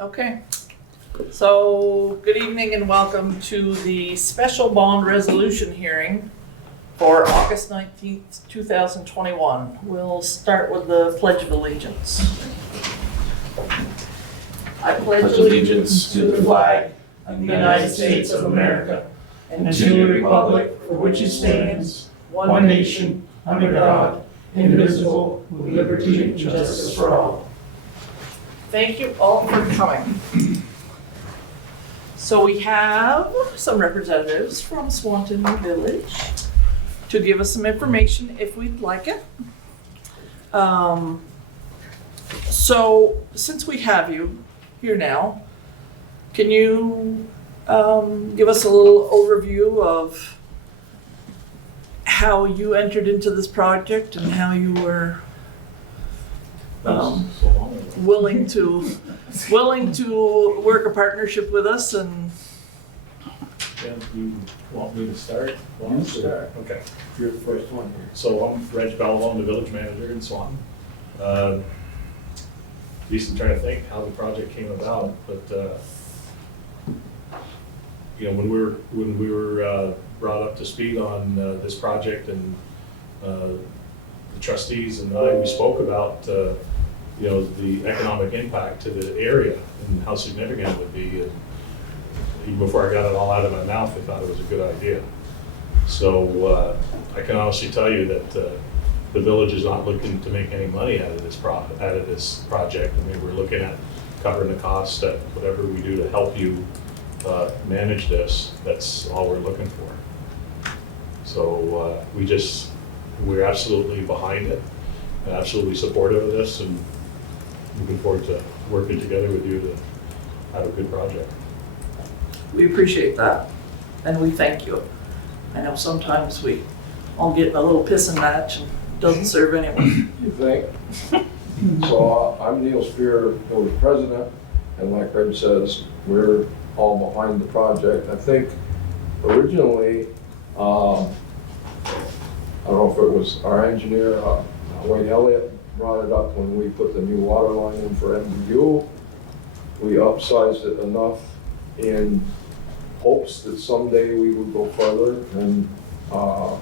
Okay. So, good evening and welcome to the special bond resolution hearing for August 19th, 2021. We'll start with the Pledge of Allegiance. I pledge allegiance to the flag of the United States of America and to the republic for which it stands, one nation, under God, indivisible, with liberty and justice for all. Thank you all for coming. So we have some representatives from Swanton Village to give us some information if we'd like it. So since we have you here now, can you give us a little overview of how you entered into this project and how you were willing to work a partnership with us? And Yeah, you want me to start? You start. Okay. You're the first one here. So I'm Reg Ballot, I'm the village manager in Swanton. At least I'm trying to think how the project came about, but when we were brought up to speed on this project, and the trustees and we spoke about the economic impact to the area and how significant it would be. And even before I got it all out of my mouth, I thought it was a good idea. So I can honestly tell you that the village is not looking to make any money out of this project. I mean, we're looking at covering the costs that whatever we do to help you manage this. That's all we're looking for. So we're absolutely behind it, and absolutely supportive of this, and looking forward to working together with you to have a good project. we appreciate that and we thank you. I know sometimes we all get in a little pissing match and it doesn't serve anyone. You think? So I'm Neil Spear, village president, and like Reg says, we're all behind the project. I think originally, I don't know if it was our engineer, Wayne Elliott, brought it up when we put the new water line in for MDU. We upsized it enough in hopes that someday we would go further, and I'm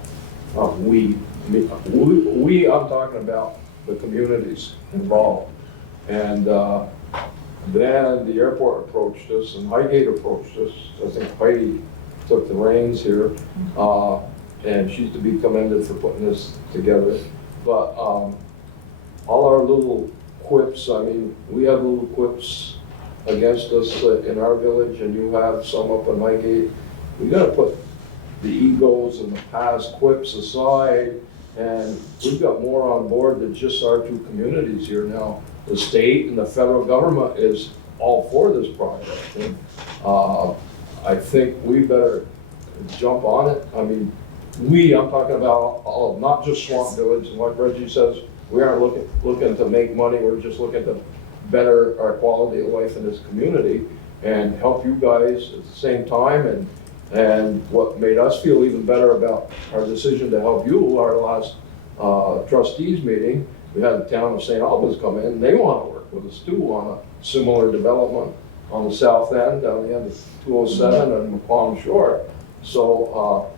talking about the communities involved. And then the airport approached us and Highgate approached us. I think Heidi took the reins here, and she's to be commended for putting this together. But all our little quips, I mean, we have little quips against us in our village, and you have some up in Highgate. We gotta put the egos and the past quips aside, and we've got more on board than just our two communities here now. The state and the federal government is all for this project, and I think we better jump on it. I mean, I'm talking about all, not just Swamp Village, and like Reggie says, we aren't looking to make money, we're just looking to better our quality of life in this community and help you guys at the same time. And what made us feel even better about our decision to help you, our last trustees meeting, we had the town of St. Albans come in, and they want to work with us too on a similar development on the south end, down the end of 207 and McQuam Shore. So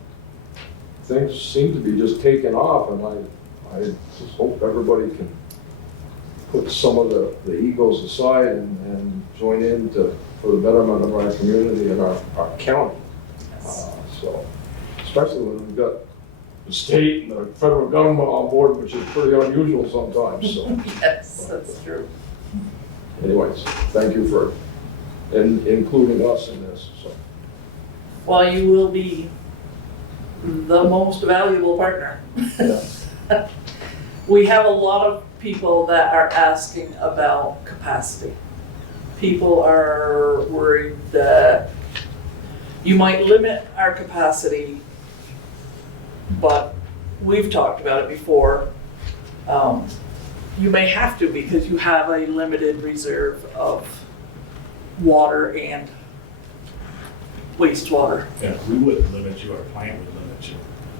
things seem to be just taking off, and I just hope everybody can put some of the egos aside and join in for the betterment of our community and our county. So, especially when we've got the state and the federal government on board, which is pretty unusual sometimes. So, Yes, that's true. anyways, thank you for including us in this. So, Well, you will be the most valuable partner. yeah. We have a lot of people that are asking about capacity. People are worried that you might limit our capacity, but we've talked about it before. You may have to because you have a limited reserve of water and wastewater. Yeah, we wouldn't limit you, our plant would limit you.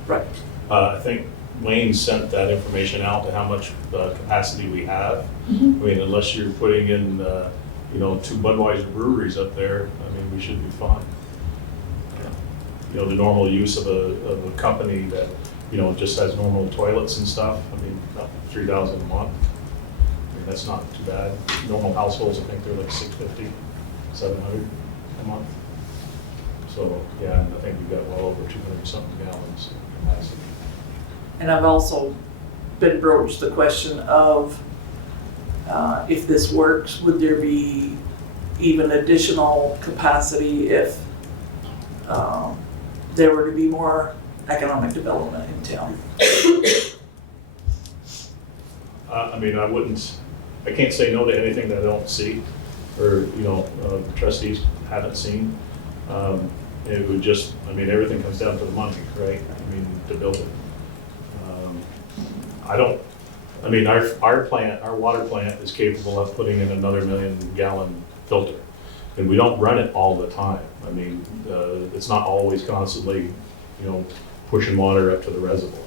Right. I think Wayne sent that information out to how much capacity we have. Mm-hmm. I mean, unless you're putting in you know, 2 Budweiser breweries up there, I mean, we should be fine. You know, the normal use of a company that, you know, just has normal toilets and stuff, I mean, about 3,000 a month. I mean, that's not too bad. Normal households, I think they're like 650, 700 a month. So, yeah, and I think we've got well over 200 something gallons of capacity. And I've also been broached the question of if this works, would there be even additional capacity if there were to be more economic development in town? I mean, I can't say no to anything that I don't see, or, you know, the trustees haven't seen. It would just, I mean, everything comes down to the money, right? I mean, to build it. I mean, our plant, our water plant is capable of putting in another 1 million gallon filter. And we don't run it all the time. I mean, it's not always constantly, you know, pushing water up to the reservoir.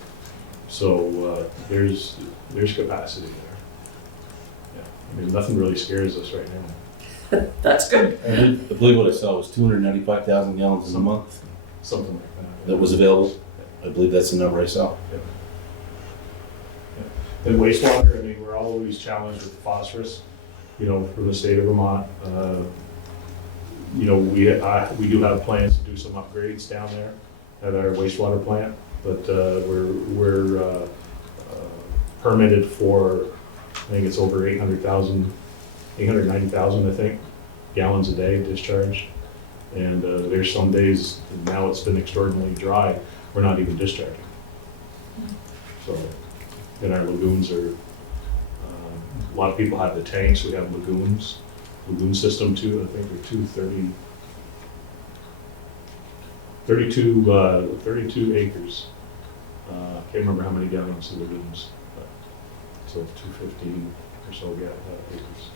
So there's capacity there. Yeah, I mean, nothing really scares us right now. That's good. I believe what I saw was 295,000 gallons in a month Something like that. that was available. I believe that's the number I saw. And wastewater, I mean, we're always challenged with phosphorus, you know, from the state of Vermont. You know, we do have plans to do some upgrades down there at our wastewater plant, but we're permitted for, I think it's over 890,000, I think, gallons a day discharged. And there's some days, now it's been extraordinarily dry, we're not even discharging. So, and our lagoons are, a lot of people have the tanks, we have lagoons, lagoon system too, I think they're 32 acres. Can't remember how many gallons the lagoons, but so 215 or so acres.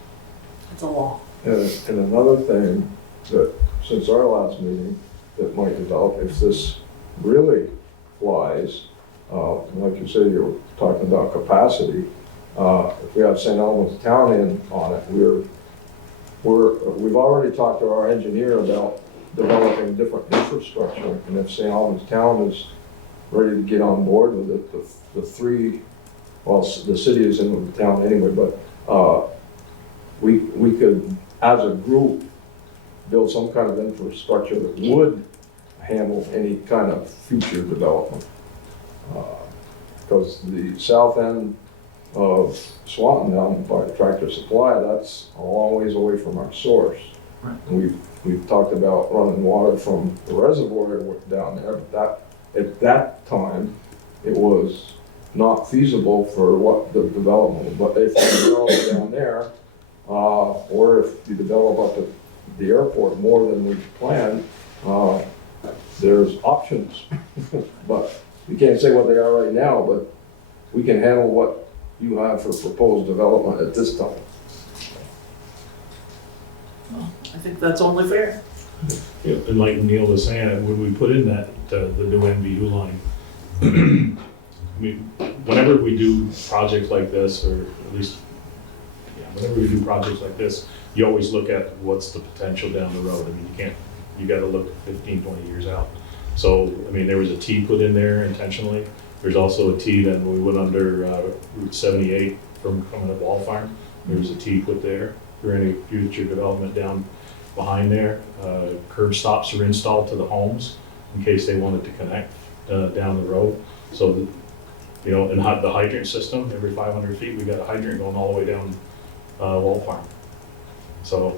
It's a lot. And another thing that, since our last meeting, that might develop, if this really flies, like you said, you're talking about capacity, if we have St. Albans Town in on it, we've already talked to our engineer about developing different infrastructure, and if St. Albans Town is ready to get on board with it, the three, well, the city is in with the town anyway, but we could, as a group, build some kind of infrastructure that would handle any kind of future development. Because the south end of Swanton down by Tractor Supply, that's a long ways away from our source. Right. And we've talked about running water from the reservoir down there, but at that time, it was not feasible for what the development, but if you develop down there, or if you develop up at the airport more than we planned, there's options. But we can't say what they are right now, but we can handle what you have for proposed development at this time. Well, I think that's only fair. Yeah, and like Neil was saying, when we put in that, the new NBU line, I mean, whenever we do projects like this, or at least, yeah, whenever we do projects like this, you always look at what's the potential down the road. I mean, you gotta look 15, 20 years out. So, I mean, there was a T put in there intentionally. There's also a T that when we went under Route 78 from coming up Wall Farm, there was a T put there for any future development down behind there. Curb stops are installed to the homes in case they wanted to connect down the road. So, you know, and the hydrant system, every 500 feet, we got a hydrant going all the way down Wall Farm. So,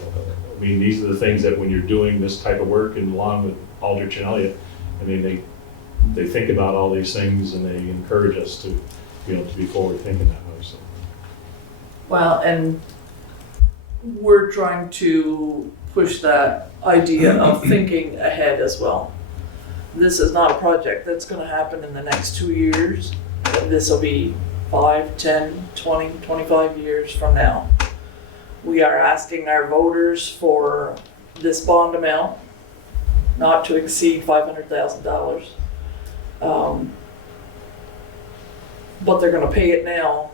I mean, these are the things that when you're doing this type of work and along with Aldrich and Elliott, I mean, they think about all these things and they encourage us to, you know, to be forward thinking that way. So. Well, and we're trying to push that idea of thinking ahead as well. This is not a project that's gonna happen in the next 2 years. This will be 5, 10, 20, 25 years from now. We are asking our voters for this bond amount not to exceed $500,000. But they're gonna pay it now,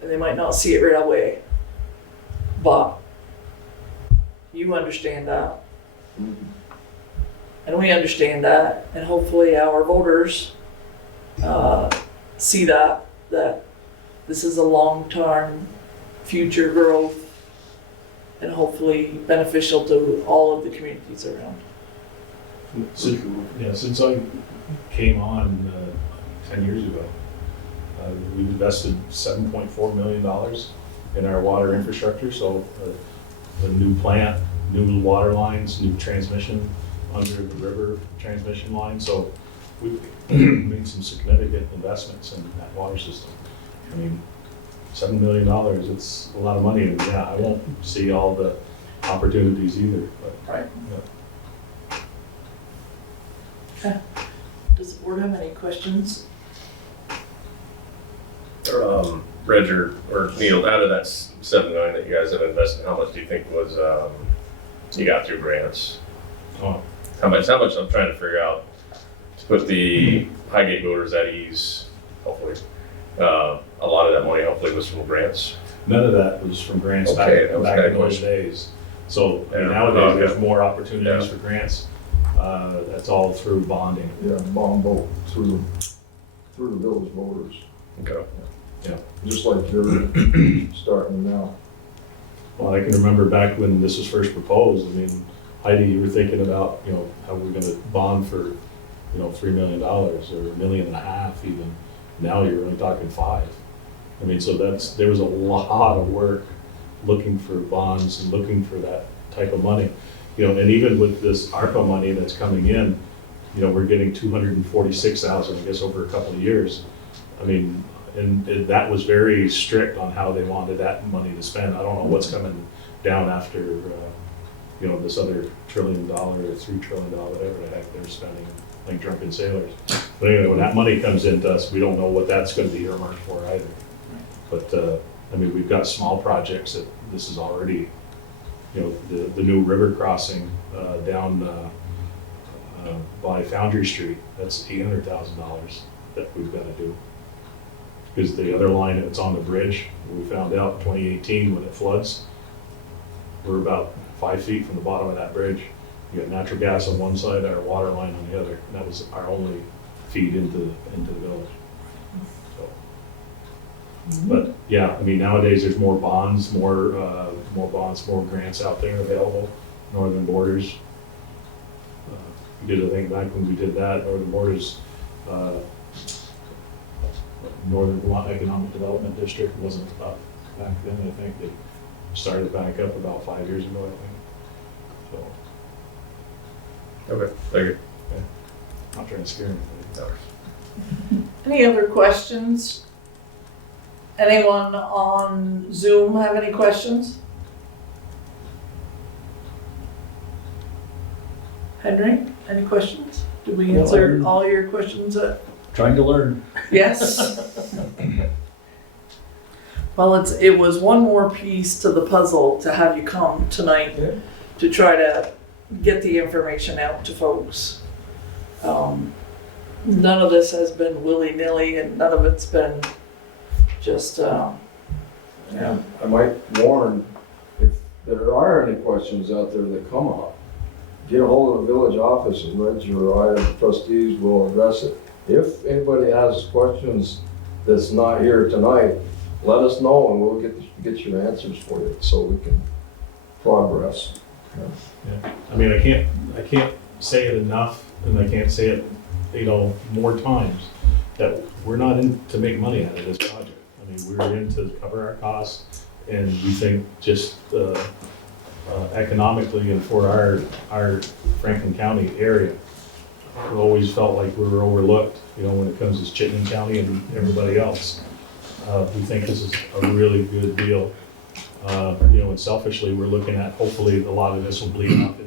and they might not see it right away. But You understand that. Mhm. And we understand that, and hopefully our voters see that this is a long-term future growth and hopefully beneficial to all of the communities around. Since I came on 10 years ago, we've invested $7.4 million in our water infrastructure, so a new plant, new water lines, new transmission under the river transmission line, so we've made some significant investments in that water system. I mean, $7 million, it's a lot of money, and yeah, I won't see all the opportunities either, but. Right. Yeah. Okay. Does the board have any questions? Roger or Neil, out of that 7 million that you guys have invested, how much do you think was you got through grants? Oh, How much? I'm trying to figure out to put the Highgate voters at ease. Hopefully, a lot of that money hopefully was from grants. none of that was from grants Okay, that was back kinda in those close. days. So I mean, Yeah. nowadays, Okay. there's more opportunities Yeah. for grants. That's all through bonding. Yeah, bond vote through the village voters, Okay. just like you're starting now. Well, I can remember back when this was first proposed, I mean, Heidi, you were thinking about, how we're gonna bond for, $3 million or $1.5 million even. Now you're only talking 5. I mean, so there was a lot of work looking for bonds and looking for that type of money. And even with this ARPA money that's coming in, we're getting 246,000, I guess, over a couple of years. I mean, and that was very strict on how they wanted that money to spend. I don't know what's coming down after, this other $1 trillion or $3 trillion, whatever the heck they're spending, like drunken sailors. But anyway, when that money comes into us, we don't know what that's gonna be earmarked for either. But, I mean, we've got small projects that this is already, the new river crossing down by Foundry Street, that's $800,000 that we've got to do. Because the other line that's on the bridge, we found out in 2018 when it floods, we're about 5 feet from the bottom of that bridge. You got natural gas on one side, our water line on the other. And that was our only feed into the village. So, but yeah, I mean, nowadays there's more bonds, more grants out there available. Northern Borders. We did a thing back when we did that. Northern Borders, Northern Vermont Economic Development District wasn't up back then. I think they started back up about 5 years ago, I think. So, Okay. Thank you. not trying to scare anybody. Any other questions? Anyone on Zoom have any questions? Henry, any questions? Did we answer all your questions? Trying to learn. Yes? Well, it was one more piece to the puzzle to have you come tonight Yeah. to try to get the information out to folks. None of this has been willy-nilly and none of it's been just, And I might warn, if there are any questions out there that come up, get a hold of the village office and Reg or I, the trustees, will address it. If anybody has questions that's not here tonight, let us know and we'll get your answers for you so we can progress. Yeah. I mean, I can't say it enough, and I can't say it, more times, that we're not in to make money out of this project. I mean, we're in to cover our costs, and we think just economically and for our Franklin County area, we always felt like we were overlooked, when it comes to Chittenden County and everybody else. We think this is a really good deal. And selfishly, we're looking at, hopefully, a lot of this will bleed up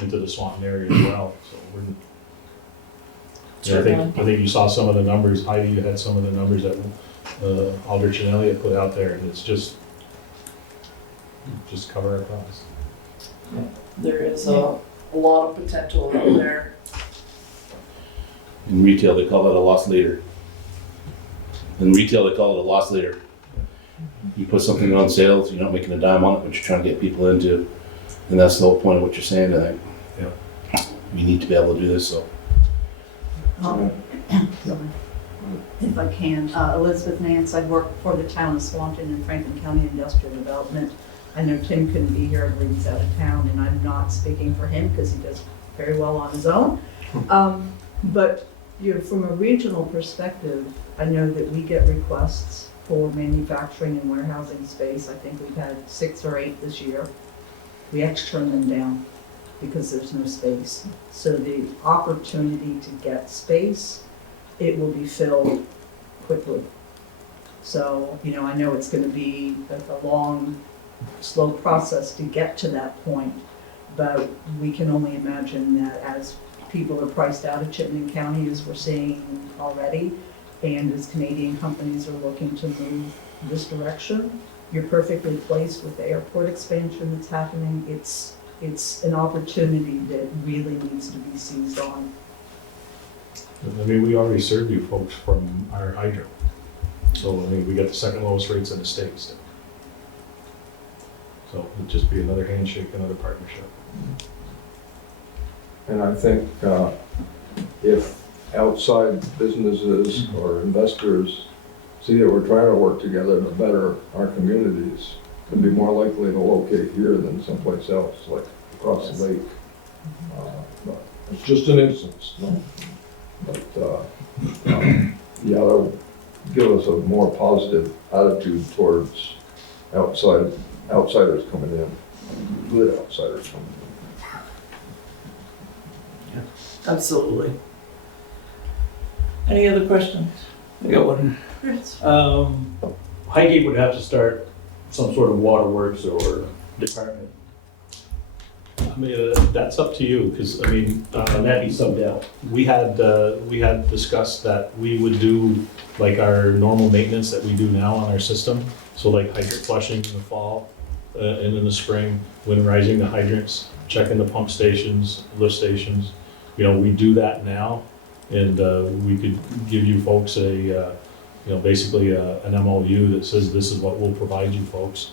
into the Swanton area as well. So I think you saw some of the numbers. Heidi, you had some of the numbers that Aldrich and Elliott put out there, and it's just cover our costs. there is a lot of potential out there. In retail, they call it a loss leader. In retail, they call it a loss leader. You put something on sales, you're not making a dime on it, but you're trying to get people into And that's the whole point of what you're saying, I think. Yeah. You need to be able to do this, so. So, If I can, Elizabeth Nance, I work for the town of Swanton and Franklin County Industrial Development. I know Tim couldn't be here, I believe he's out of town, and I'm not speaking for him because he does very well on his own. But from a regional perspective, I know that we get requests for manufacturing and warehousing space. I think we've had 6 or 8 this year. We have to turn them down because there's no space. So the opportunity to get space, it will be filled quickly. So, I know it's gonna be a long, slow process to get to that point, but we can only imagine that as people are priced out of Chittenden County, as we're seeing already, and as Canadian companies are looking to move this direction, you're perfectly placed with the airport expansion that's happening. It's an opportunity that really needs to be seized on. I mean, we already serve you folks from our hydrant. So, I mean, we got the second lowest rates in the state still. So it'd just be another handshake, another partnership. And I think if outside businesses or investors see that we're trying to work together to better our communities, they'll be more likely to locate here than someplace else, like across the lake. But it's just an instance, no? But, yeah, that'll give us a more positive attitude towards outsiders coming in, good outsiders coming in. Absolutely. Any other questions? I got one. Yes. Highgate would have to start some sort of waterworks or department, I mean, that's up to you, because, I mean, and that be subbed out. we had discussed that we would do like our normal maintenance that we do now on our system. So like hydrant flushing in the fall, and in the spring, winterizing the hydrants, checking the pump stations, lift stations. We do that now, and we could give you folks basically an MOU that says this is what we'll provide you folks.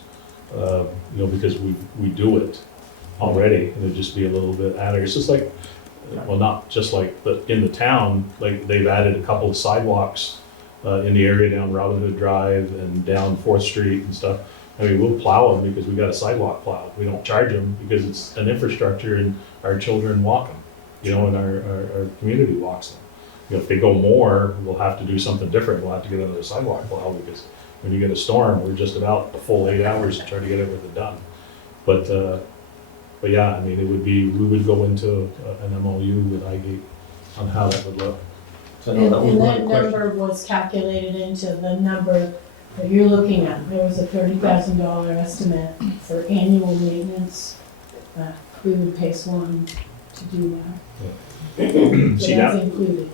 Because we do it already, and it'd just be a little bit added. It's just like, well, not just like, but in the town, like they've added a couple of sidewalks in the area down Robin Hood Drive and down 4th Street and stuff. I mean, we'll plow them because we got a sidewalk plow. We don't charge them because it's an infrastructure and our children walk them, and our community walks them. If they go more, we'll have to do something different. We'll have to get another sidewalk plow because when you get a storm, we're just about a full 8 hours to try to get everything done. But yeah, I mean, we would go into an MOU with Highgate on how that would look. So I know that was And one that of the questions. number was calculated into the number that you're looking at. There was a $30,000 estimate for annual maintenance. We would pay Swan to do that. So See, that's now, included.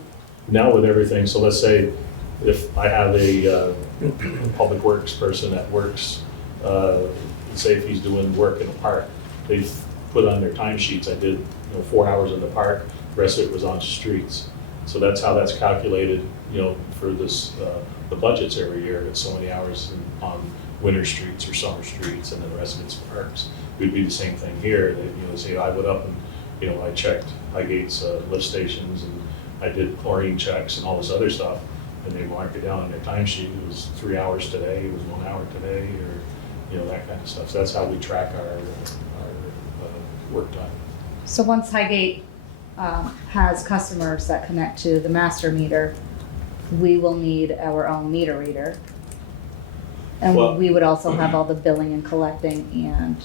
now with everything, so let's say if I have a public works person that works, say if he's doing work in a park, they've put on their timesheets, I did 4 hours in the park, the rest of it was on streets. So that's how that's calculated, for this, the budgets every year. It's so many hours on winter streets or summer streets, and then the rest of it's parks. It would be the same thing here. That, say I went up and, I checked Highgate's lift stations, and I did chlorine checks and all this other stuff, and they mark it down on their timesheet. It was 3 hours today, it was 1 hour today, or, that kind of stuff. So that's how we track our work time. So once Highgate has customers that connect to the master meter, we will need our own meter reader. And Well- we would also have all the billing and collecting and,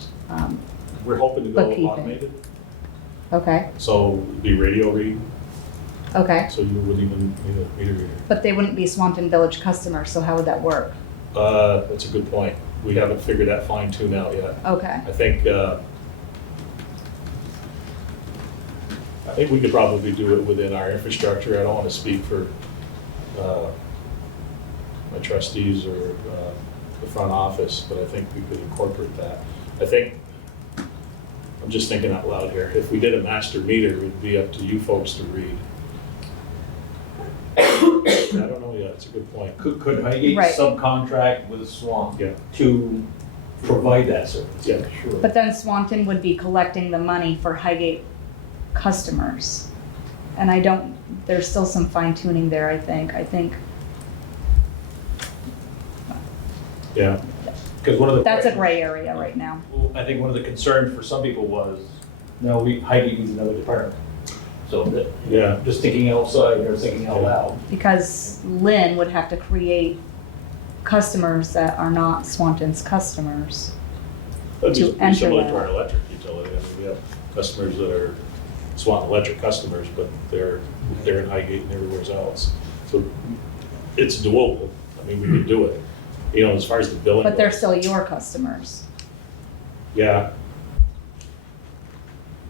We're hoping to go Bookkeeping. automated, okay, so it'd be radio read, okay. so you wouldn't even need a meter reader. But they wouldn't be Swanton Village customers, so how would that work? That's a good point. We haven't figured that fine tune out yet. Okay, I think we could probably do it within our infrastructure. I don't want to speak for my trustees or the front office, but I think we could incorporate that. I'm just thinking out loud here. If we did a master meter, it would be up to you folks to read. I don't know yet. It's a good point. Could Highgate Right. subcontract with Swan Yeah. to provide that service. Yeah. Sure. But then Swanton would be collecting the money for Highgate customers. And I don't, there's still some fine tuning there, I think. Yeah, Because one of the. That's a gray area right now. I think one of the concerns for some people was, no, Highgate needs another department. So that, yeah. just thinking outside or thinking out loud. Because Lynn would have to create customers that are not Swanton's customers. That'd To be enter similar that. to our electric utility. I mean, we have customers that are Swanton Electric customers, but they're in Highgate and everywhere else. So it's doable. I mean, we could do it. You know, as far as the billing. But they're goes, still your customers. Yeah.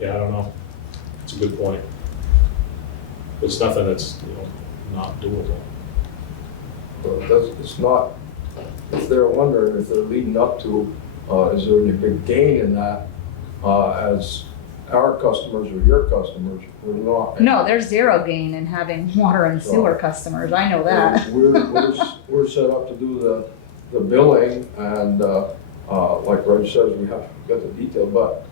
Yeah, I don't know. It's a good point. It's nothing that's, not doable. But it's not, if they're wondering if they're leading up to, is there any big gain in that, as our customers or your customers, we're not. No, there's zero gain in having water and sewer customers, I know that. We're set up to do the billing and, like Reg says, we have got the detail, but,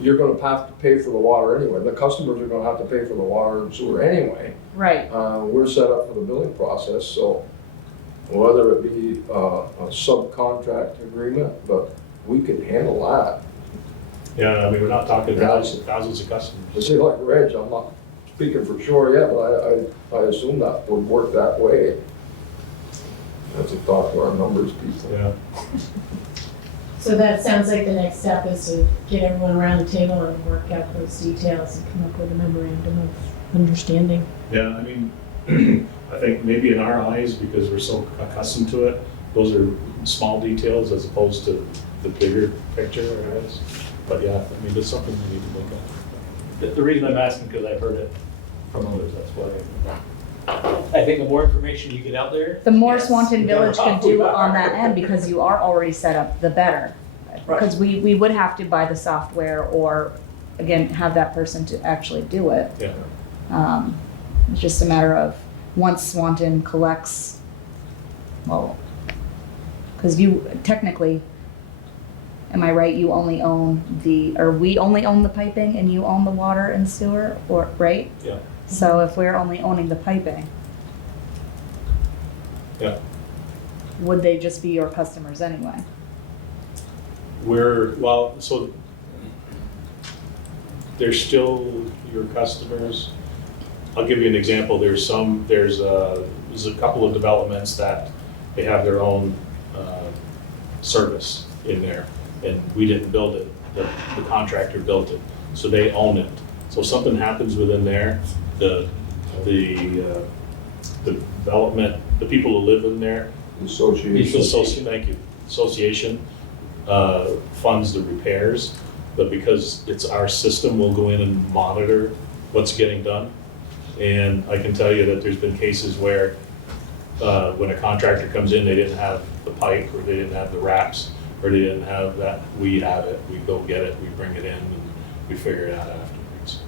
you're gonna have to pay for the water anyway. The customers are gonna have to pay for the water and sewer anyway. Right, We're set up for the billing process, so whether it be a subcontract agreement, but we can handle that. Yeah, I mean, we're not talking Yeah. thousands of To customers. say like Reg, I'm not speaking for sure yet, but I assume that would work that way. That's a thought to our numbers people. Yeah. So that sounds like the next step is to get everyone around the table and work out those details and come up with a memorandum of understanding. Yeah, I mean, I think maybe in our eyes, because we're so accustomed to it, those are small details as opposed to the bigger picture, I guess. But yeah, I mean, it's something we need to look at. The reason I'm asking, because I've heard it from others, that's why. I think the more information you get out there. the more yes, Swanton the better Village could off we do are. on that end, because you are already set up, the better. Right. Because we would have to buy the software or, again, have that person to actually do it. Yeah. It's just a matter of, once Swanton collects, well, because you technically, am I right, you only own or we only own the piping and you own the water and sewer, or, right? Yeah. So if we're only owning the piping, Yeah. would they just be your customers anyway? So they're still your customers. I'll give you an example. There's a couple of developments that they have their own service in there, and we didn't build it. The contractor built it, so they own it. So if something happens within there, the development, the people who live in there, association funds the repairs, but because it's our system, we'll go in and monitor what's getting done. And I can tell you that there's been cases where when a contractor comes in, they didn't have the pipe, or they didn't have the wraps, or they didn't have that, we have it, we go get it, we bring it in, and we figure it out afterwards.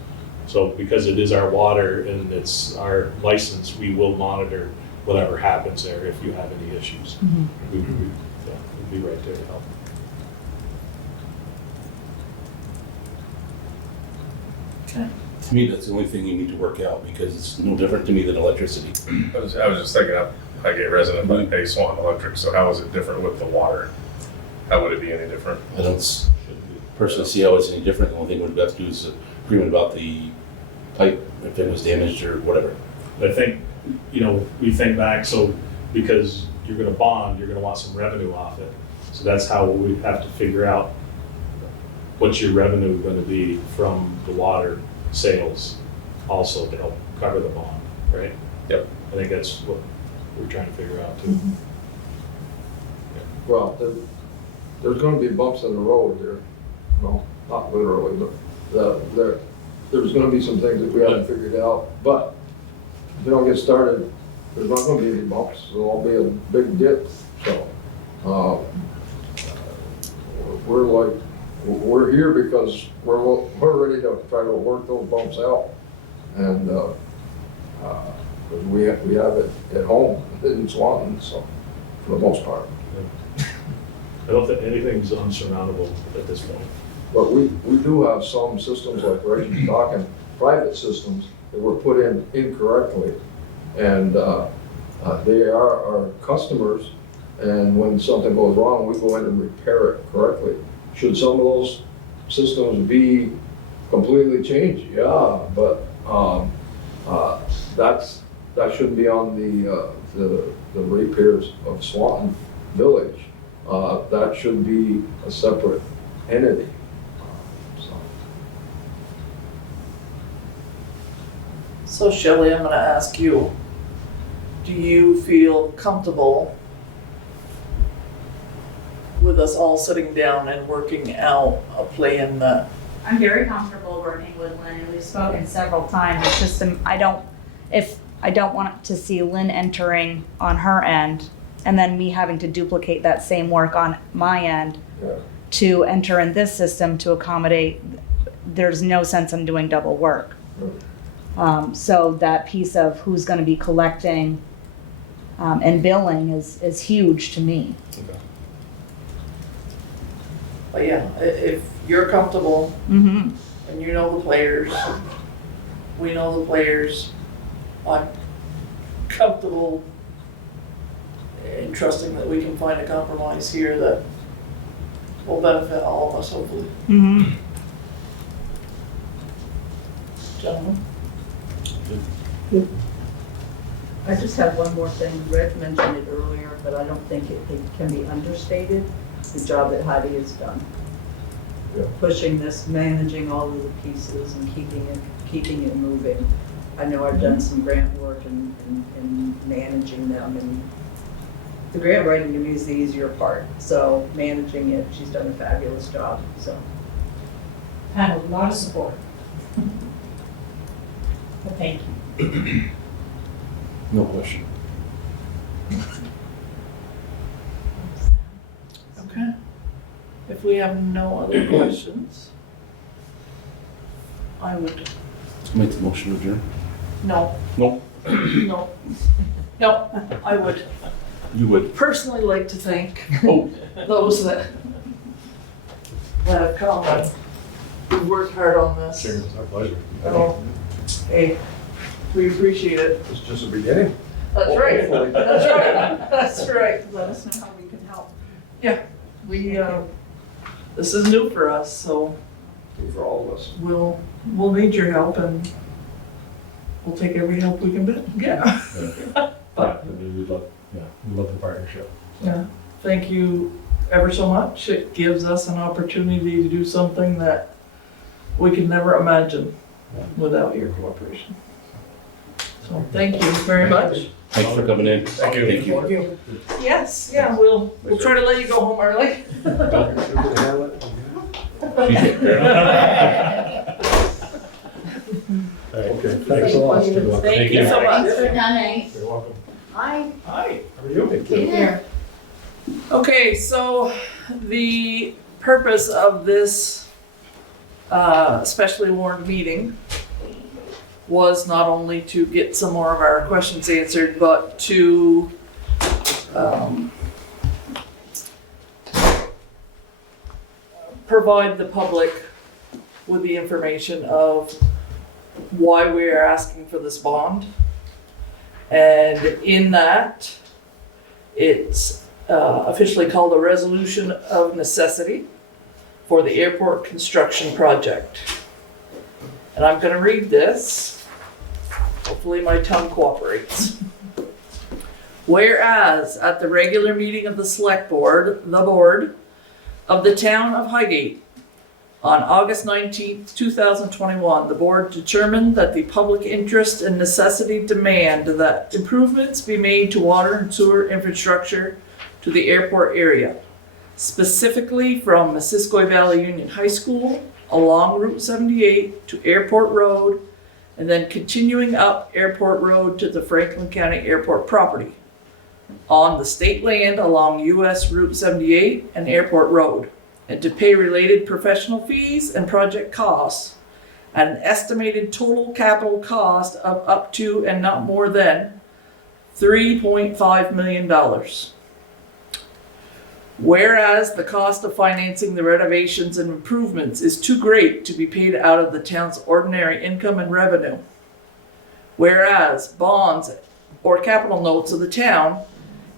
So because it is our water and it's our license, we will monitor whatever happens there if you have any issues. We'd be right there to help. To me, that's the only thing you need to work out, because it's no different to me than electricity. I was just thinking, I'm a Highgate resident, but I pay Swanton Electric, so how is it different with the water? How would it be any different? I don't personally see how it's any different. The only thing we'd have to do is agreement about the pipe, if it was damaged or whatever. I think, we think back, so because you're gonna bond, you're gonna want some revenue off it. So that's how we have to figure out what's your revenue gonna be from the water sales also to help cover the bond, right? Yep. I think that's what we're trying to figure out too. Well, there's gonna be bumps in the road here, not literally, but there's gonna be some things that we haven't figured out, but if you don't get started, there's not gonna be any bumps, there'll all be a big dip, so, we're here because we're ready to try to work those bumps out, and, we have it at home in Swanton, so, for the most part. I don't think anything's unsurmountable at this point. But we do have some systems like Reggie's talking, private systems that were put in incorrectly. And they are our customers, and when something goes wrong, we go in and repair it correctly. Should some of those systems be completely changed? Yeah, but that shouldn't be on the ratepayers of Swanton Village. That should be a separate entity. So Shelley, I'm gonna ask you, do you feel comfortable with us all sitting down and working out a plan that, I'm very comfortable working with Lynn, and we've spoken several times. It's just, I don't want to see Lynn entering on her end and then me having to duplicate that same work on my end Yeah. to enter in this system to accommodate, there's no sense in doing double work. So that piece of who's gonna be collecting and billing is huge to me. but yeah, if you're comfortable Mm-hmm. and you know the players, we know the players, I'm comfortable in trusting that we can find a compromise here that will benefit all of us, hopefully. Mm-hmm. Gentlemen? I just have one more thing. Reg mentioned it earlier, but I don't think it can be understated, the job that Heidi has done. Yeah. Pushing this, managing all of the pieces and keeping it moving. I know I've done some grant work and managing them, and the grant writing to me is the easier part. So managing it, she's done a fabulous job, so. Had a lot of support. But thank you. No question. Okay. If we have no other questions, I would, Make the motion to adjourn. no, Nope. no, I would You would. personally like to thank Oh, those that have come and who've worked hard on this. Sure, it's our pleasure. Oh, hey, we appreciate it. It's just a beginning. That's right, Hopefully. that's right, that's right. Let us know how we can help. We, this is new for us, so For all of us. we'll need your help and we'll take every help we can get. But we love the partnership. Yeah, thank you ever so much. It gives us an opportunity to do something that we could never imagine without your cooperation. So thank you very much. thanks for coming in. Thank you. Thank you. Yes, yeah, we'll try to let you go home early. Okay, thanks a lot. Thank you so much. Good night. You're welcome. Hi. Hi, how are you? Here. Okay, so the purpose of this specially warned meeting was not only to get some more of our questions answered, but to provide the public with the information of why we are asking for this bond. And in that, it's officially called a resolution of necessity for the airport construction project. And I'm gonna read this. Hopefully my tongue cooperates. Whereas at the regular meeting of the Select Board, the Board of the Town of Highgate, on August 19th, 2021, the board determined that the public interest and necessity demand that improvements be made to water and sewer infrastructure to the airport area, specifically from Missisquoi Valley Union High School along Route 78 to Airport Road, and then continuing up Airport Road to the Franklin County Airport property on the state land along US Route 78 and Airport Road, and to pay related professional fees and project costs at an estimated total capital cost of up to and not more than $3.5 million. Whereas the cost of financing the renovations and improvements is too great to be paid out of the town's ordinary income and revenue. Whereas bonds or capital notes of the town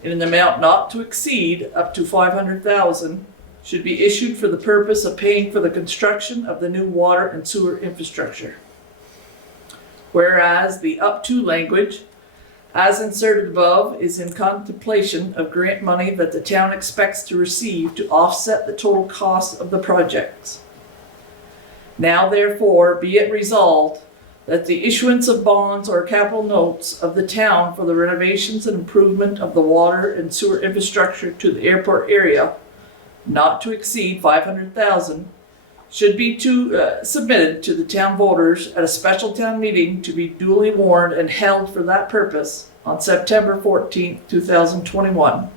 in an amount not to exceed up to $500,000 should be issued for the purpose of paying for the construction of the new water and sewer infrastructure. Whereas the up to language, as inserted above, is in contemplation of grant money that the town expects to receive to offset the total cost of the projects. Now therefore be it resolved that the issuance of bonds or capital notes of the town for the renovations and improvement of the water and sewer infrastructure to the airport area, not to exceed $500,000, should be submitted to the town voters at a special town meeting to be duly warned and held for that purpose on September 14th, 2021.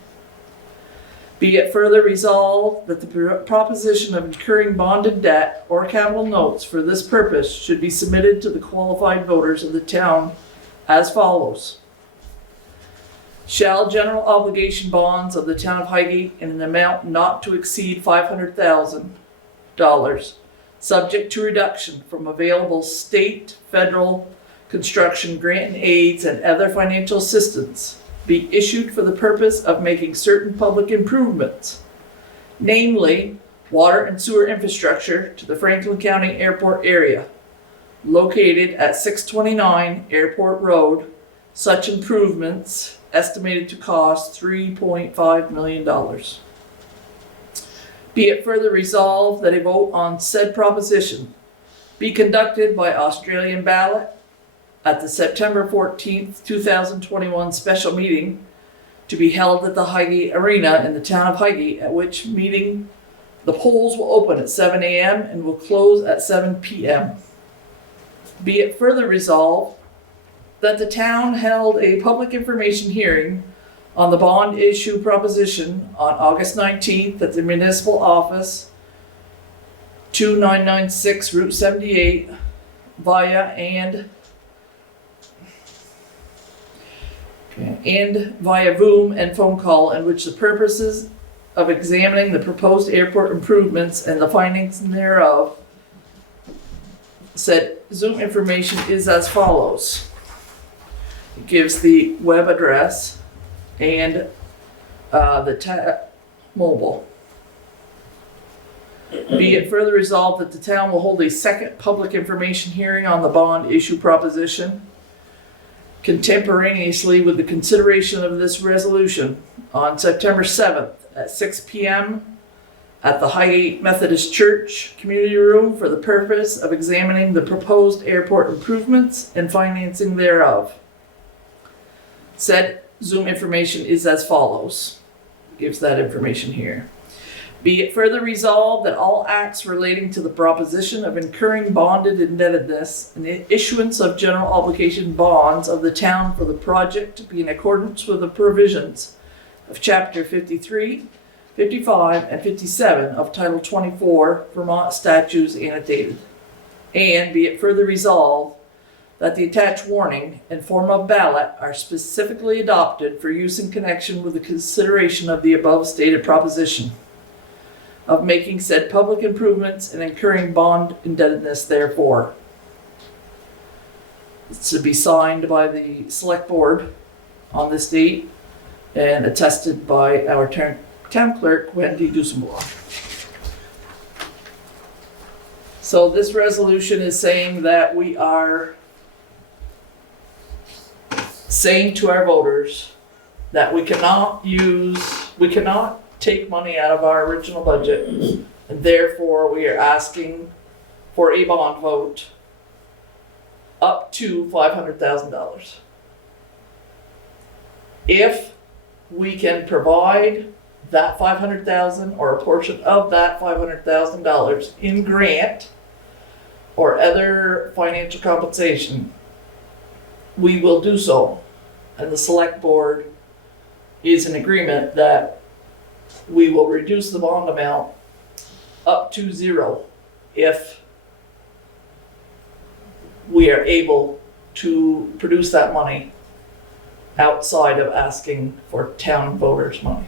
Be it further resolved that the proposition of incurring bonded debt or capital notes for this purpose should be submitted to the qualified voters of the town as follows. Shall general obligation bonds of the town of Highgate in an amount not to exceed $500,000, subject to reduction from available state, federal, construction, grant and aids, and other financial assistance, be issued for the purpose of making certain public improvements, namely water and sewer infrastructure to the Franklin County Airport area, located at 629 Airport Road. Such improvements estimated to cost $3.5 million. Be it further resolved that a vote on said proposition be conducted by Australian ballot at the September 14th, 2021 special meeting to be held at the Highgate Arena in the town of Highgate, at which meeting the polls will open at 7 a.m. and will close at 7 p.m. Be it further resolved that the town held a public information hearing on the bond issue proposition on August 19th at the municipal office, 2996 Route 78, via Zoom and phone call, in which the purposes of examining the proposed airport improvements and the findings thereof. Said Zoom information is as follows. It gives the web address and the mobile. Be it further resolved that the town will hold a second public information hearing on the bond issue proposition contemporaneously with the consideration of this resolution on September 7th at 6 p.m. at the Highgate Methodist Church Community Room for the purpose of examining the proposed airport improvements and financing thereof. Said Zoom information is as follows. Gives that information here. Be it further resolved that all acts relating to the proposition of incurring bonded indebtedness and the issuance of general obligation bonds of the town for the project to be in accordance with the provisions of Chapter 53, 55, and 57 of Title 24 Vermont Statutes annotated. And be it further resolved that the attached warning and form of ballot are specifically adopted for use in connection with the consideration of the above stated proposition of making said public improvements and incurring bond indebtedness therefore. It's to be signed by the select board on this date and attested by our town clerk, Wendy Dusenblock. So this resolution is saying that we are saying to our voters that we cannot take money out of our original budget, and therefore we are asking for a bond vote up to $500,000. If we can provide that $500,000 or a portion of that $500,000 in grant or other financial compensation, we will do so. And the select board is in agreement that we will reduce the bond amount up to zero if we are able to produce that money outside of asking for town voters' money.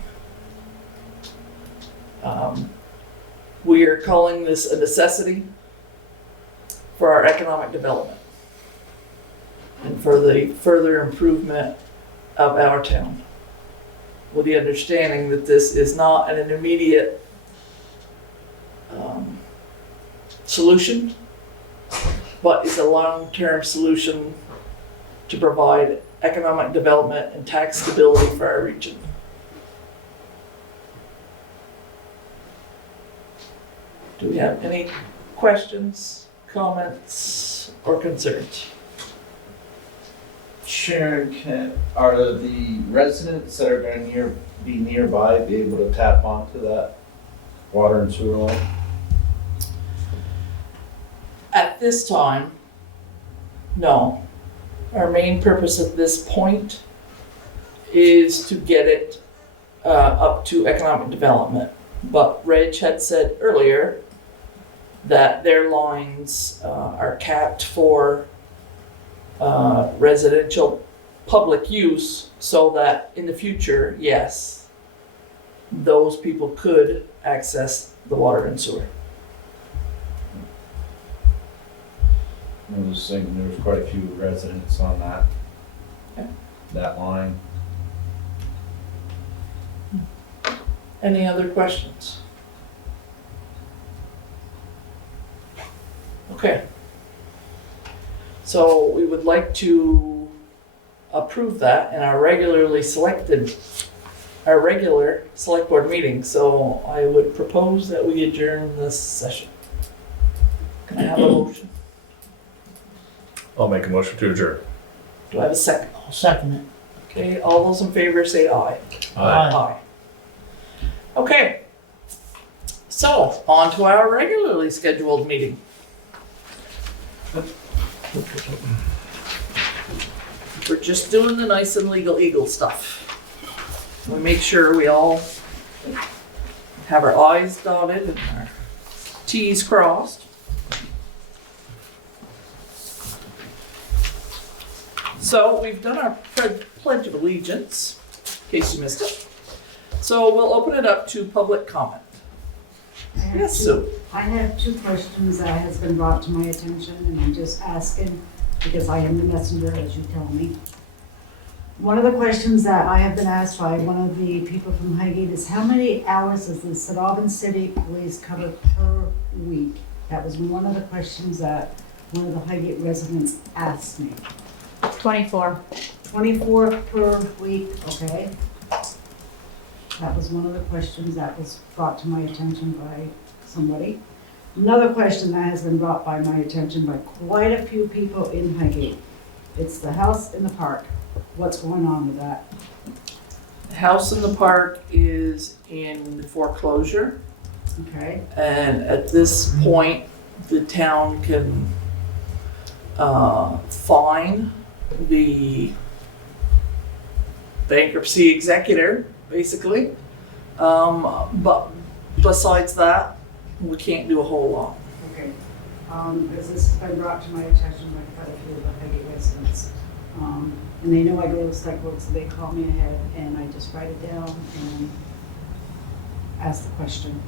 We are calling this a necessity for our economic development and for the further improvement of our town, with the understanding that this is not an immediate solution, but is a long-term solution to provide economic development and tax stability for our region. Do we have any questions, comments, or concerns? Sharon, are the residents that are gonna be nearby be able to tap onto that water and sewer line? At this time, no. Our main purpose at this point is to get it up to economic development. But Reg had said earlier that their lines are capped for residential public use, so that in the future, yes, those people could access the water and sewer. I was thinking there was quite a few residents on that, Okay. that line. Any other questions? Okay. So we would like to approve that in our regular select board meeting. So I would propose that we adjourn this session. Can I have a motion? I'll make a motion to adjourn. Do I have a second? I'll second it. Okay, all those in favor say aye. Aye. Okay. So, on to our regularly scheduled meeting. We're just doing the nice and legal eagle stuff. We make sure we all have our I's dotted and our T's crossed. So we've done our Pledge of Allegiance, in case you missed it. So we'll open it up to public comment. Yes, Sue. I have two questions that has been brought to my attention, and I'm just asking because I am the messenger, as you tell me. One of the questions that I have been asked by one of the people from Highgate is how many hours does the Sedovin City Police cover per week? That was one of the questions that one of the Highgate residents asked me. 24. 24 per week, okay? That was one of the questions that was brought to my attention by somebody. Another question that has been brought by my attention by quite a few people in Highgate. It's the house in the park. What's going on with that? The house in the park is in foreclosure, Okay, and at this point, the town can fine the bankruptcy executor, basically. But besides that, we can't do a whole lot. okay. Because this has been brought to my attention by quite a few of the Highgate residents. And they know I go to the select board, so they call me ahead, and I just write it down and ask the question.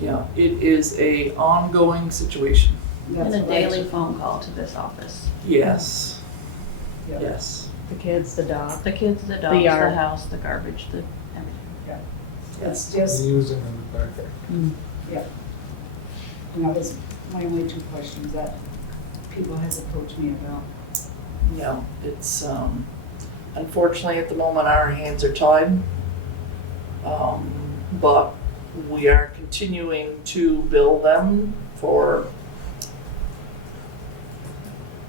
Yeah, it is a ongoing situation. That's And a what I- daily phone call to this office. Yes, Yeah. yes. The kids, the dog. The kids, the dogs, the yard. house, the garbage, the everything. It's just, Using in the back there. and that was my only two questions that people has approached me about. Yeah, it's, unfortunately, at the moment, our hands are tied. But we are continuing to bill them for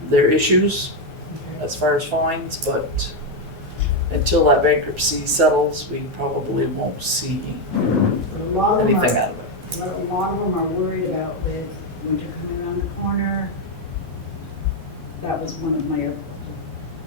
their issues as far as fines, but until that bankruptcy settles, we probably won't see But a lot of them anything are, out of it. a lot of them are worried about with winter coming around the corner. That was one of my,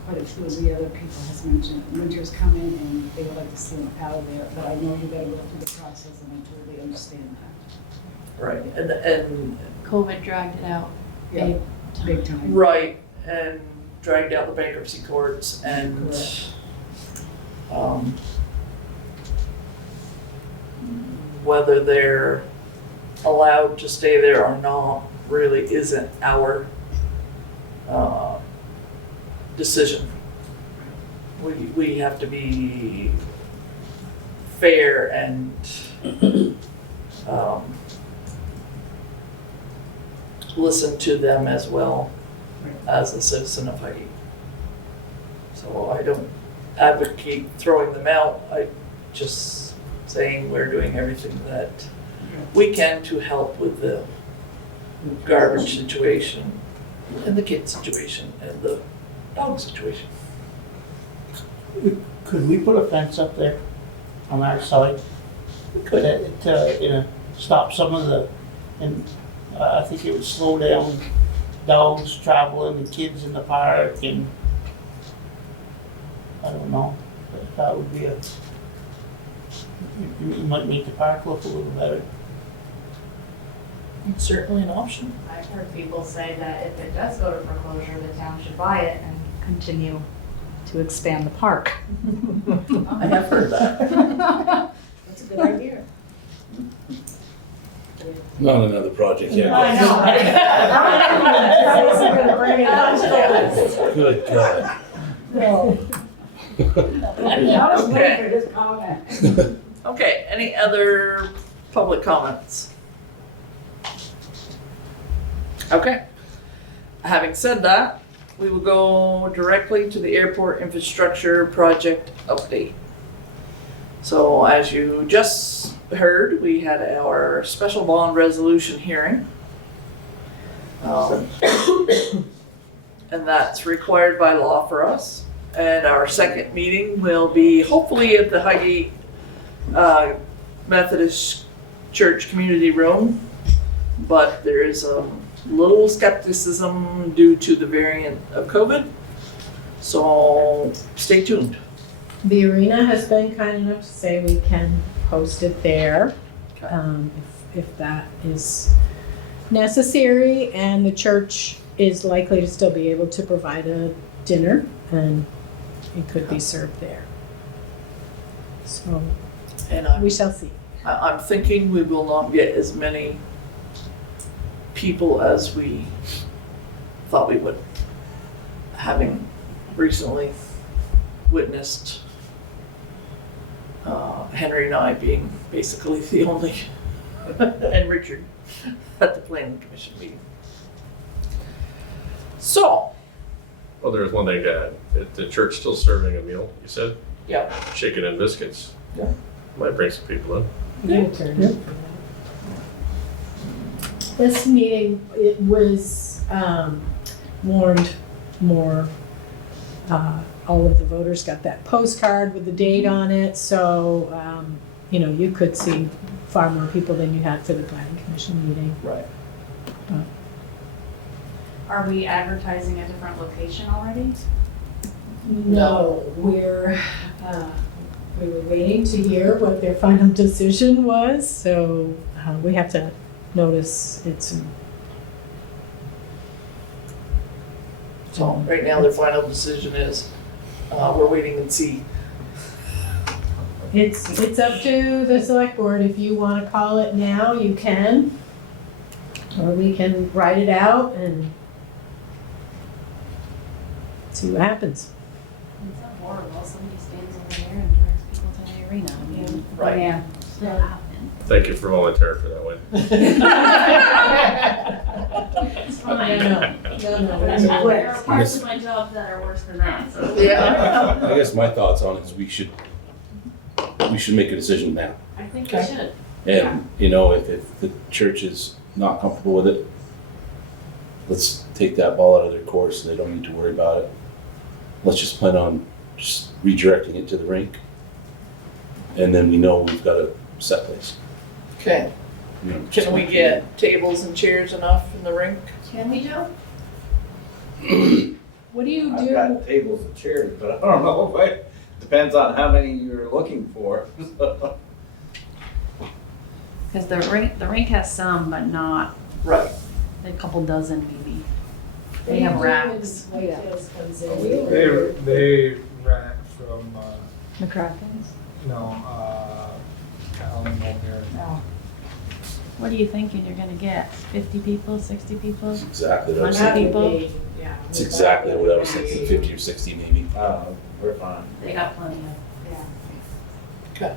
quite a few of the other people has mentioned, winter's coming and they would like to see them out of there, but I know you gotta go through the process and I totally understand that. Right, and, COVID dragged it out. Yeah, Big big time. right, and dragged out the bankruptcy courts and, Correct. whether they're allowed to stay there or not really isn't our decision. We have to be fair and listen to them as well as a citizen of Highgate. So I don't advocate throwing them out. I just saying we're doing everything that we can to help with the garbage situation and the kid situation and the dog situation. Could we put a fence up there on our side? Could it, stop some of the, and I think it would slow down dogs traveling and kids in the park and, I don't know, but that would be you might make the park look a little better. It's certainly an option. I've heard people say that if it does go to foreclosure, the town should buy it and continue to expand the park. I have heard that. That's a good idea. Not another project, yeah. I know. I wasn't gonna bring it up. Good God. No. I was waiting for this comment. Okay, any other public comments? Okay. Having said that, we will go directly to the airport infrastructure project update. So as you just heard, we had our special bond resolution hearing. And that's required by law for us. And our second meeting will be hopefully at the Highgate Methodist Church Community Room. But there is a little skepticism due to the variant of COVID. So stay tuned. The arena has been kind enough to say we can post it there, if that is necessary, and the church is likely to still be able to provide a dinner, and it could be served there. So And we shall see. I'm thinking we will not get as many people as we thought we would, having recently witnessed Henry and I being basically the only, and Richard at the planning commission meeting. So, Well, there's one thing to add. Is the church still serving a meal, you said? yeah, Chicken and biscuits. Yeah. Might bring some people in. Your turn. This meeting, it was warned more, all of the voters got that postcard with the date on it, so, you could see far more people than you had for the planning commission meeting. right. Are we advertising a different location already? No, we were waiting to hear what their final decision was, so we have to notice it soon. So right now their final decision is, we're waiting and see. It's up to the select board. If you want to call it now, you can. Or we can write it out and see what happens. It's not horrible, somebody stands over there and directs people to the arena. I mean, Right. Yeah. it's not happening. Thank you for volunteering for that one. It's fine. No. There are parts of my job that are worse than that, so. Yeah. I guess my thoughts on it is we should make a decision now. I think we should. And, if the church is not comfortable with it, let's take that ball out of their court so they don't need to worry about it. Let's just plan on just redirecting it to the rink. And then we know we've got a set place. Okay, can we get tables and chairs enough in the rink? Can we, Joe? What do you I've do? got tables and chairs, but I don't know, but depends on how many you're looking for. Because the rink has some, but not Right. a couple dozen maybe. They They have have racks. Whitetails comes in. They rack from, McCracken's? What are you thinking you're gonna get? 50 people, 60 people? That's exactly what I was 100 thinking. people? Yeah. It's exactly what I was thinking, 50 or 60 maybe. We're fine. They got plenty of.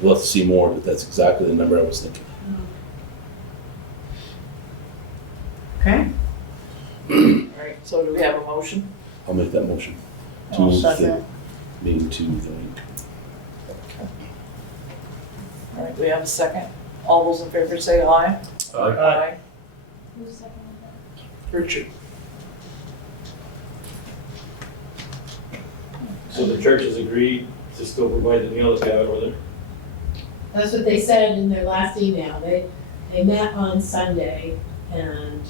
We'll have to see more, but that's exactly the number I was thinking. Okay. Alright, so do we have a motion? I'll make that motion. To I'll move the second. meeting to the link. Alright, we have a second. All those in favor say aye. Aye. Who's second with that? Richard. So the church has agreed to still provide the meal that they have over there? That's what they said in their last email. They met on Sunday and,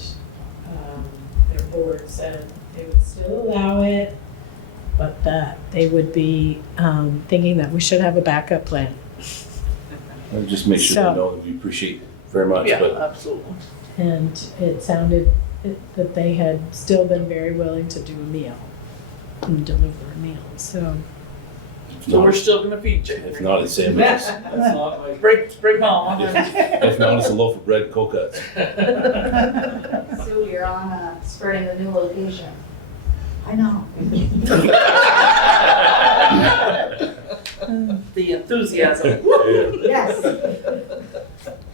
their board said they would still allow it, but that they would be, thinking that we should have a backup plan. I'll just make sure So- they know that we appreciate very much, Yeah, but absolutely. And it sounded that they had still been very willing to do a meal and deliver a meal, so. if So we're not, still gonna feed you. if not, it's sandwiches. That's not like. Bring home. If not, it's a loaf of bread, cold cuts. Sue, you're on, spreading the new location. I know. The enthusiasm. Yes.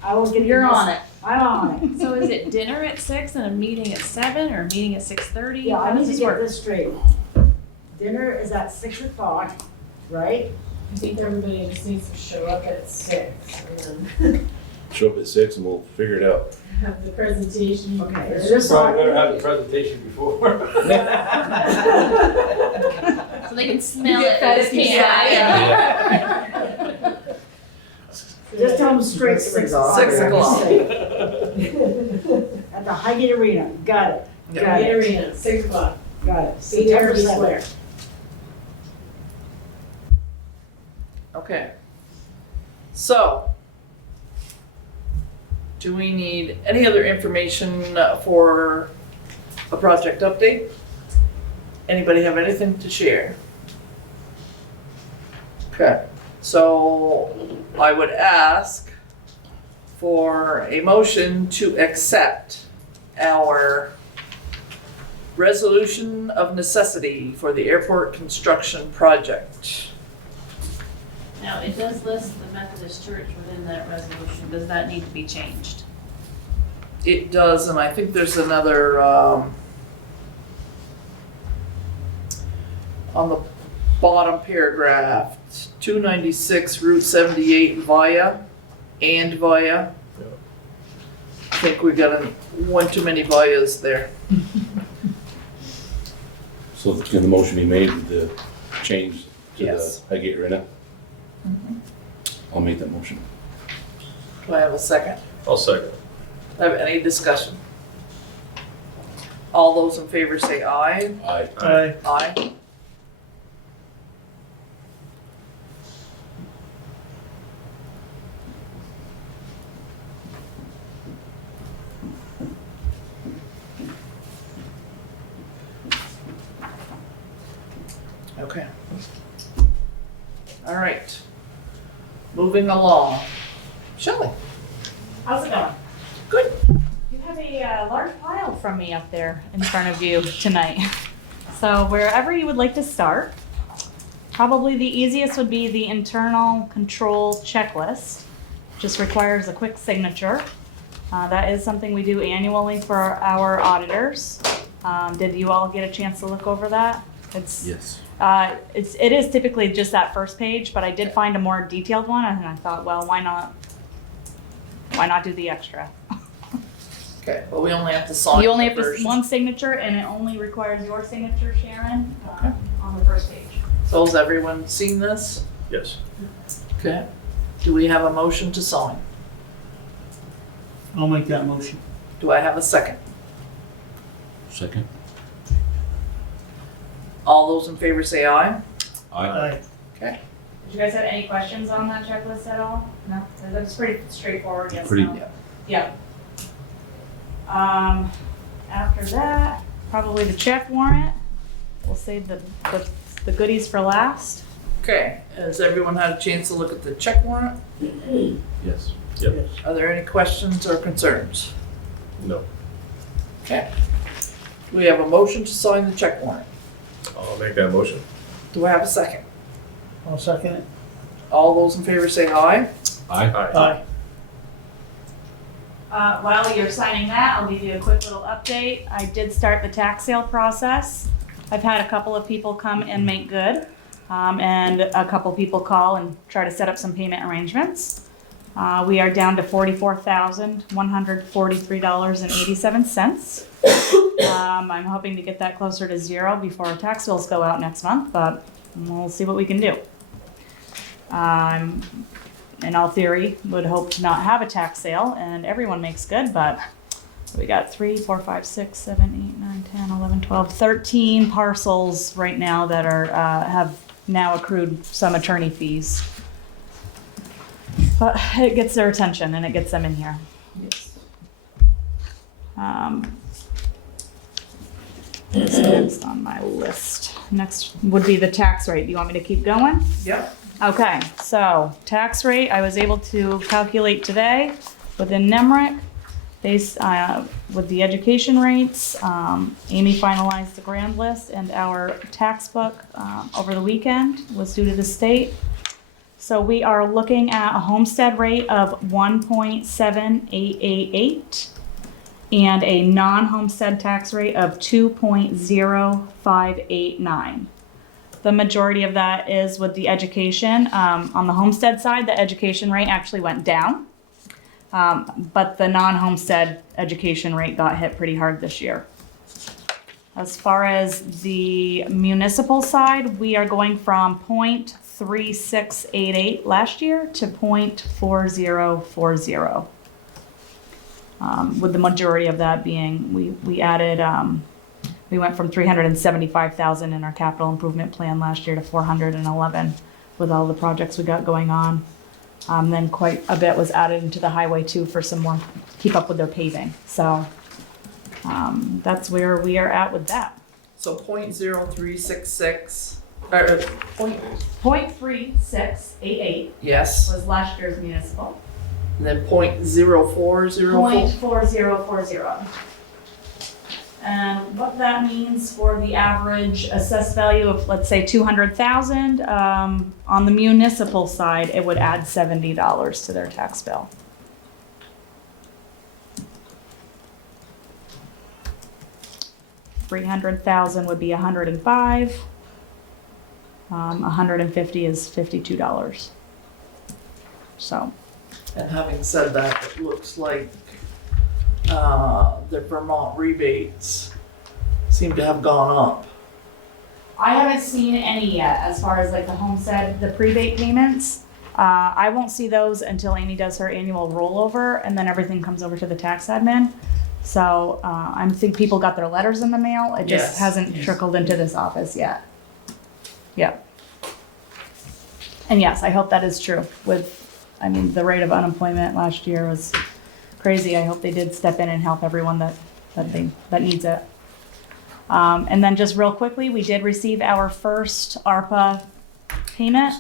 I will get. You're on it. I'm on it. So is it dinner at 6 and a meeting at 7 or a meeting at 6:30? Yeah, I How need does to this get work? this straight. Dinner is at 6 o'clock, right? I think everybody just needs to show up at 6 and Show up at 6 and we'll figure it out. have the presentation. Okay. first. Just Probably better have the presentation before. So they can smell get it. fed They if you can't- Just tell them straight 6 o'clock. 6 o'clock. At the Highgate Arena. Got it. Got Gate it. Arena, 6 o'clock. Got it. See you September everywhere. 7th. Okay. So, do we need any other information for a project update? Anybody have anything to share? Okay, so I would ask for a motion to accept our resolution of necessity for the airport construction project. Now, it does list the Methodist Church within that resolution. Does that need to be changed? It does, and I think there's another, on the bottom paragraph, 296 Route 78 via. I think we got one too many vias there. So can the motion be made with the change to Yes. the Highgate Arena? I'll make that motion. Do I have a second? I'll second. Have any discussion? All those in favor say aye. Aye. Aye. Okay. All right. Moving along. Shelley. How's it going? Good. You have a large pile from me up there in front of you tonight. So wherever you would like to start, probably the easiest would be the internal control checklist. Just requires a quick signature. That is something we do annually for our auditors. Did you all get a chance to look over that? Yes. It is typically just that first page, but I did find a more detailed one, and I thought, well, why not do the extra? Okay, but we only have to sign. You only the have to, first. one signature, and it only requires your signature, Sharon, Okay. on the first page. So has everyone seen this? Yes. Okay. Do we have a motion to sign? I'll make that motion. Do I have a second? Second? All those in favor say aye. Aye. Okay. Did you guys have any questions on that checklist at all? No? That's pretty straightforward, yes, Pretty- no? Yeah. After that, probably the check warrant. We'll save the goodies for last. Okay, has everyone had a chance to look at the check warrant? Yes. Are there any questions or concerns? No. Okay. Do we have a motion to sign the check warrant? I'll make that motion. Do I have a second? I'll second it. All those in favor say aye. Aye. Aye. While you're signing that, I'll give you a quick little update. I did start the tax sale process. I've had a couple of people come and make good, and a couple people call and try to set up some payment arrangements. We are down to $44,143.87. I'm hoping to get that closer to zero before our tax bills go out next month, but we'll see what we can do. In all theory, would hope to not have a tax sale and everyone makes good, but we got 3, 4, 5, 6, 7, 8, 9, 10, 11, 12, 13 parcels right now that are, have now accrued some attorney fees. But it gets their attention and it gets them in here. What's next on my list? Next would be the tax rate. Do you want me to keep going? Yep. Okay, so tax rate, I was able to calculate today within NEMRIC, based with the education rates. Amy finalized the grand list and our tax book over the weekend was due to the state. So we are looking at a homestead rate of 1.7888 and a non-homestead tax rate of 2.0589. The majority of that is with the education. On the homestead side, the education rate actually went down, but the non-homestead education rate got hit pretty hard this year. As far as the municipal side, we are going from 0.3688 last year to 0.4040. With the majority of that being, we added, we went from 375,000 in our capital improvement plan last year to 411 with all the projects we got going on. Then quite a bit was added into the highway too for some more, keep up with their paving. So that's where we are at with that. So 0.0366, or, 0.3688 yes, was last year's municipal. and then 0.0404. 0.4040. And what that means for the average assessed value of, let's say, 200,000, on the municipal side, it would add $70 to their tax bill. $300,000 would be 105. 150 is $52. So. And having said that, it looks like the Vermont rebates seem to have gone up. I haven't seen any yet as far as like the homestead, the prebate payments. I won't see those until Amy does her annual rollover and then everything comes over to the tax admin. So I think people got their letters in the mail. It just Yes. hasn't trickled into this office yet. Yep. And yes, I hope that is true with, I mean, the rate of unemployment last year was crazy. I hope they did step in and help everyone that needs it. And then just real quickly, we did receive our first ARPA payment,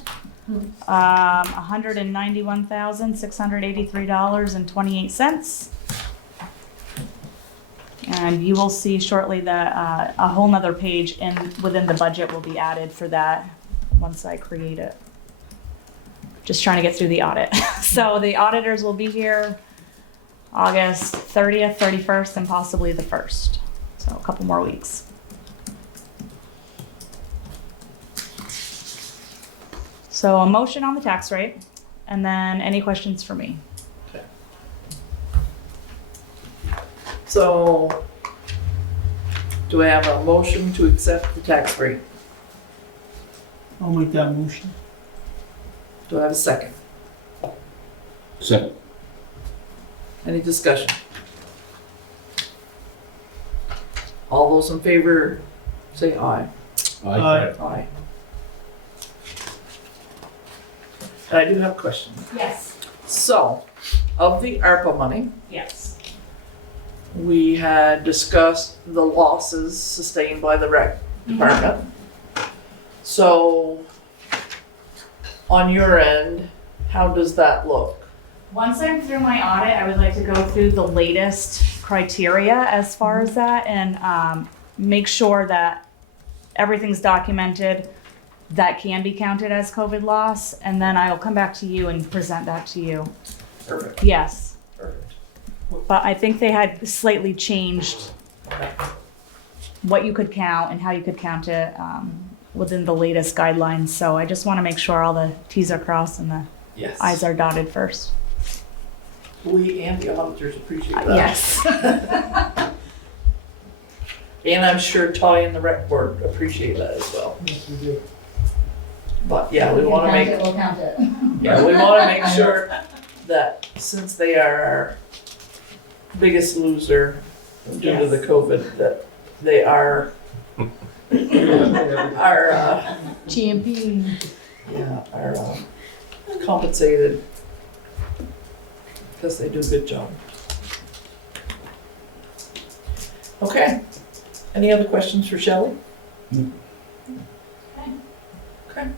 $191,683.28. And you will see shortly that a whole nother page within the budget will be added for that once I create it. Just trying to get through the audit. So the auditors will be here August 30th, 31st, and possibly the 1st. So a couple more weeks. So a motion on the tax rate, and then any questions for me? So, do I have a motion to accept the tax rate? I'll make that motion. Do I have a second? Second. Any discussion? All those in favor, say aye. Aye. Aye. I do have a question. Yes. So, of the ARPA money, Yes. we had discussed the losses sustained by the rec department. So, on your end, how does that look? Once I'm through my audit, I would like to go through the latest criteria as far as that and make sure that everything's documented that can be counted as COVID loss, and then I'll come back to you and present that to you. Perfect, Yes, perfect. but I think they had slightly changed what you could count and how you could count it within the latest guidelines. So I just want to make sure all the T's are crossed and the Yes. I's are dotted first. We and the auditors appreciate that. Yes. And I'm sure Ty and the rec board appreciate that as well. Yes, we do. But yeah, we wanna make, We'll count it. yeah, we wanna make sure that since they are our biggest loser due to the COVID, that they are our, Champion. are compensated because they do a good job. Okay, any other questions for Shelley? Okay.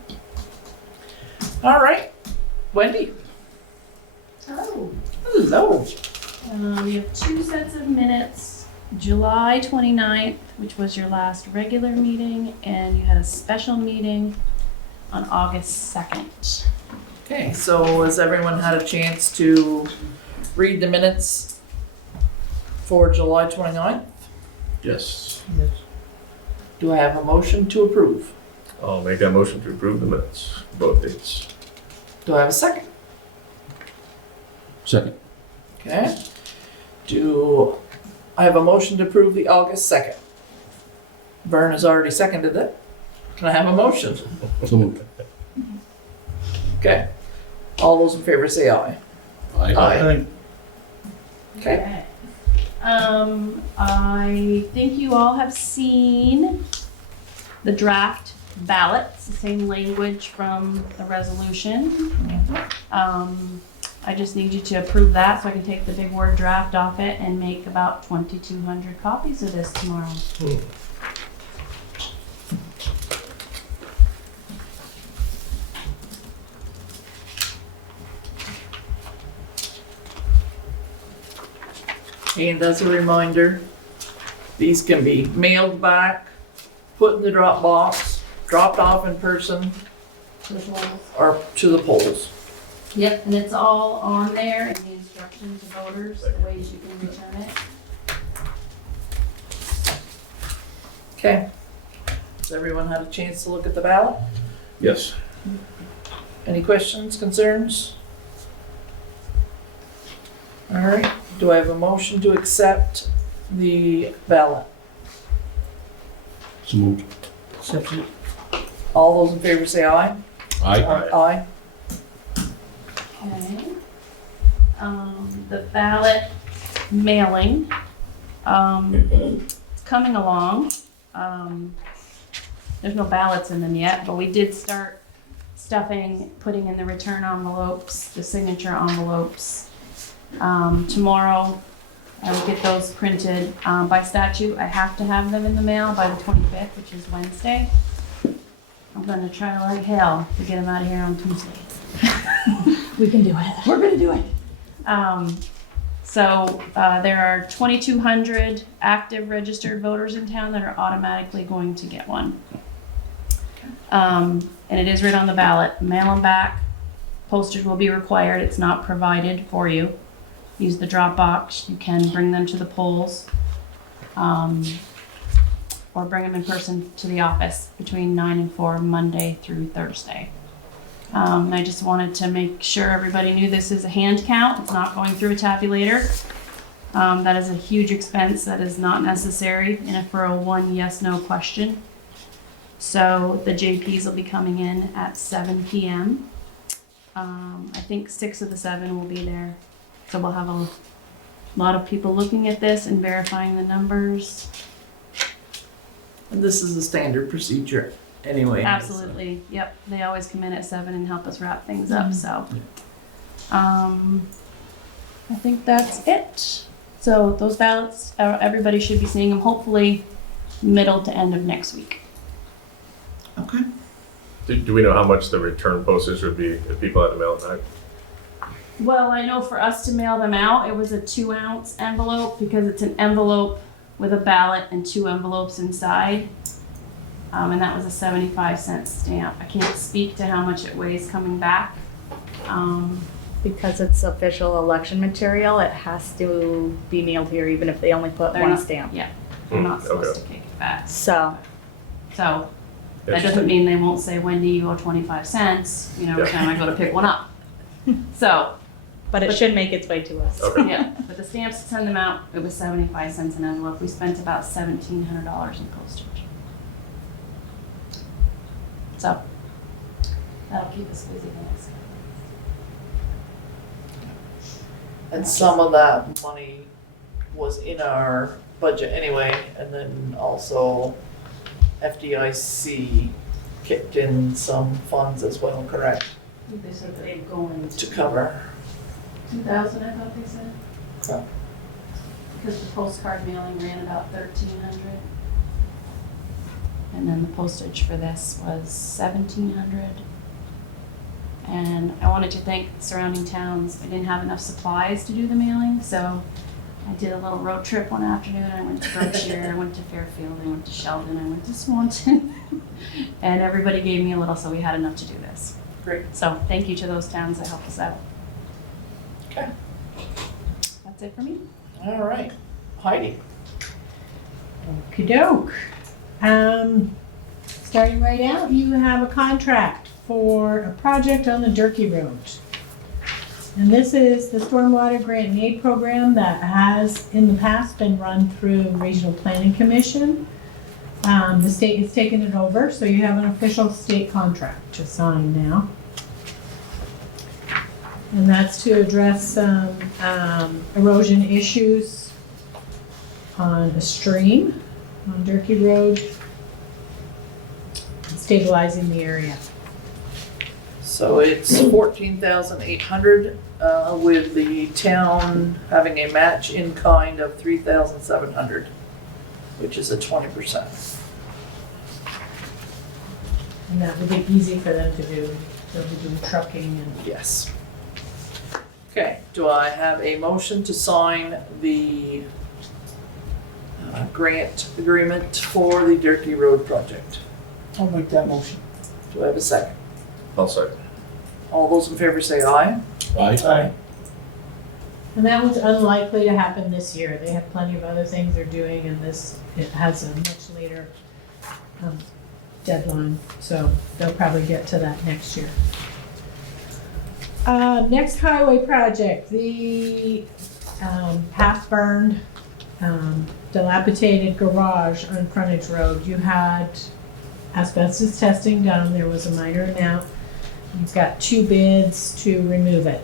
All right, Wendy. Oh. Hello. We have 2 sets of minutes, July 29th, which was your last regular meeting, and you had a special meeting on August 2nd. Okay, so has everyone had a chance to read the minutes for July 29th? Yes. Do I have a motion to approve? I'll make that motion to approve the minutes, both dates. Do I have a second? Second. Okay. Do I have a motion to approve the August 2nd? Vern has already seconded it. Can I have a motion? So moved. Okay. All those in favor say aye. Aye. Okay. I think you all have seen the draft ballot. It's the same language from the resolution. I just need you to approve that so I can take the big word draft off it and make about 2,200 copies of this tomorrow. And as a reminder, these can be mailed back, put in the drop box, dropped off in person, To the polls. or to the polls. Yep, and it's all on there in the instructions to voters, the ways you can return it. Okay. Has everyone had a chance to look at the ballot? Yes. Any questions, concerns? All right, do I have a motion to accept the ballot? So moved. Second. All those in favor say aye. Aye. Aye. Okay. The ballot mailing, it's coming along. There's no ballots in them yet, but we did start stuffing, putting in the return envelopes, the signature envelopes. Tomorrow, I will get those printed. By statute, I have to have them in the mail by the 25th, which is Wednesday. I'm gonna try like hell to get them out of here on Tuesday. We can do it. We're gonna do it. So there are 2,200 active registered voters in town that are automatically going to get one. And it is right on the ballot. Mail them back. Postage will be required. It's not provided for you. Use the drop box. You can bring them to the polls. Or bring them in person to the office between 9 and 4, Monday through Thursday. I just wanted to make sure everybody knew this is a hand count. It's not going through a tabulator. That is a huge expense that is not necessary for a 1 yes/no question. So the JPs will be coming in at 7 p.m. I think 6 of the 7 will be there. So we'll have a lot of people looking at this and verifying the numbers. And this is the standard procedure anyway. Absolutely, yep, they always come in at 7 and help us wrap things up, so. I think that's it. So those ballots, everybody should be seeing them hopefully middle to end of next week. Okay. Do we know how much the return postage would be if people had to mail it back? Well, I know for us to mail them out, it was a 2-ounce envelope because it's an envelope with a ballot and 2 envelopes inside. And that was a 75-cent stamp. I can't speak to how much it weighs coming back. Because it's official election material, it has to be mailed here even if they only put They're one not- stamp. Yeah, they're not supposed Okay. to kick it back. So, So that doesn't mean they won't say, Wendy, you owe 25 cents, you know, every time I go to pick one up. So, but it should make its way to us. Okay. yeah, but the stamps to send them out, it was 75 cents an envelope. We spent about $1,700 in postage. So that'll keep us busy the next couple. And some of that money was in our budget anyway, and then also FDIC kicked in some funds as well, correct? I think they said that they're going To cover. 2,000, I thought they said. Okay. Because the postcard mailing ran about 1,300. And then the postage for this was 1,700. And I wanted to thank the surrounding towns. I didn't have enough supplies to do the mailing, so I did a little road trip one afternoon. I went to Berkshire, I went to Fairfield, I went to Sheldon, I went to Swanton. And everybody gave me a little, so we had enough to do this. Great. So thank you to those towns that helped us out. Okay. That's it for me. All right. Heidi. Okey-doke. Starting right out, you have a contract for a project on the Durkee Road. And this is the Stormwater Grant and Aid Program that has in the past been run through Regional Planning Commission. The state has taken it over, so you have an official state contract to sign now. And that's to address some erosion issues on a stream on Durkee Road, stabilizing the area. So it's 14,800 with the town having a match in kind of 3,700, which is a 20%. And that would be easy for them to do. They'll be doing trucking and. Yes. Okay, do I have a motion to sign the grant agreement for the Durkee Road project? I'll make that motion. Do I have a second? I'll second. All those in favor say aye. Aye. And that was unlikely to happen this year. They have plenty of other things they're doing and it has a much later deadline. So they'll probably get to that next year. Next highway project, the half-burned, dilapidated garage on Frontage Road. You had asbestos testing done. There was a minor amount. You've got 2 bids to remove it.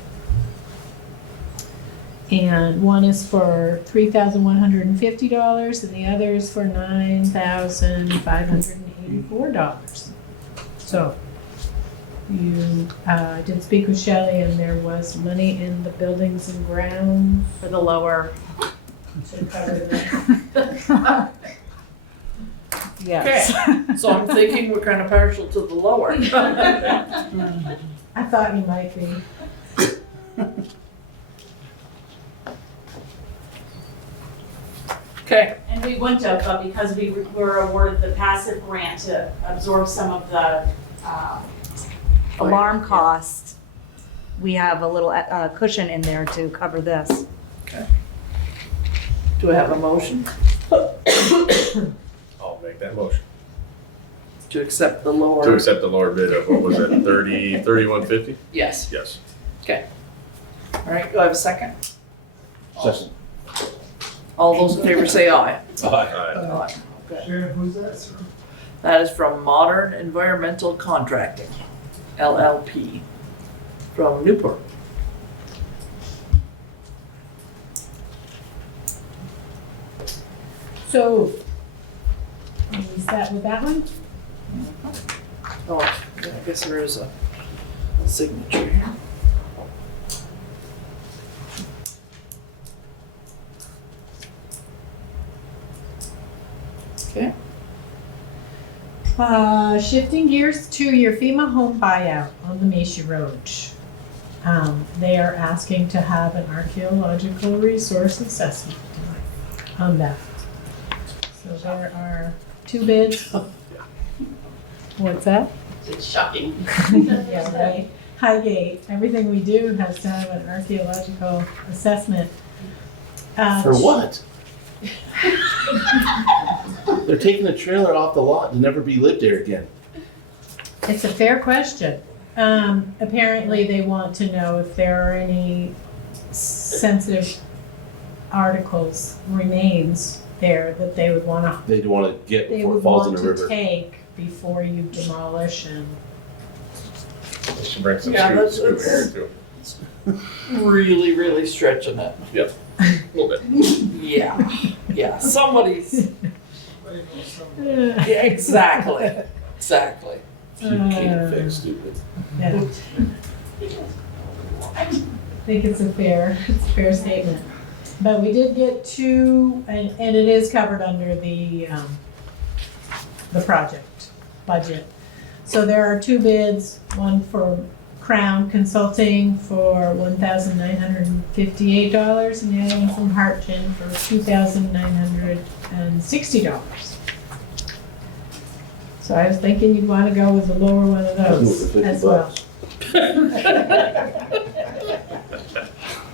And one is for $3,150 and the other is for $9,584. So you did speak with Shelley and there was money in the buildings and grounds For the lower, to cover that. yes. Okay, so I'm thinking we're kind of partial to the lower. I thought you might be. Okay, And we wouldn't have, but because we were awarded the passive grant to absorb some of the, Alarm cost, we have a little cushion in there to cover this. do I have a motion I'll make that motion. to accept the To lower? accept the lower bid of, what was it, 3150? Yes. Yes. All right, do I have a second? Second. All those in favor say aye. Aye. Aye. Okay. Sheriff, who's that, sir? That is from Modern Environmental Contracting, LLP, from Newport. So, are we set with that one? Oh, I guess there is a signature here. Okay. Shifting gears to your FEMA home buyout on the Macy Road. They are asking to have an archaeological resource assessment on that. So there are 2 bids. What's that? It's shocking. Yeah, right. Highgate, everything we do has to have an archaeological assessment. For what? They're taking a trailer off the lot to never be lived there again. It's a fair question. Apparently they want to know if there are any sensitive articles, remains there that they would wanna, They'd want to get they before it would falls in want the to river. take before you demolish and. They should bring some Yeah, scoops that's- over here too. Really, really stretching it. Yep, a little bit. Yeah, yeah, somebody's, yeah, exactly, exactly. You can't fix stupid. Yeah. I think it's a fair statement. But we did get 2, and it is covered under the project budget. So there are 2 bids, one for Crown Consulting for $1,958 and the other one from Hartgen for $2,960. So I was thinking you'd want to go with the lower one of those as well.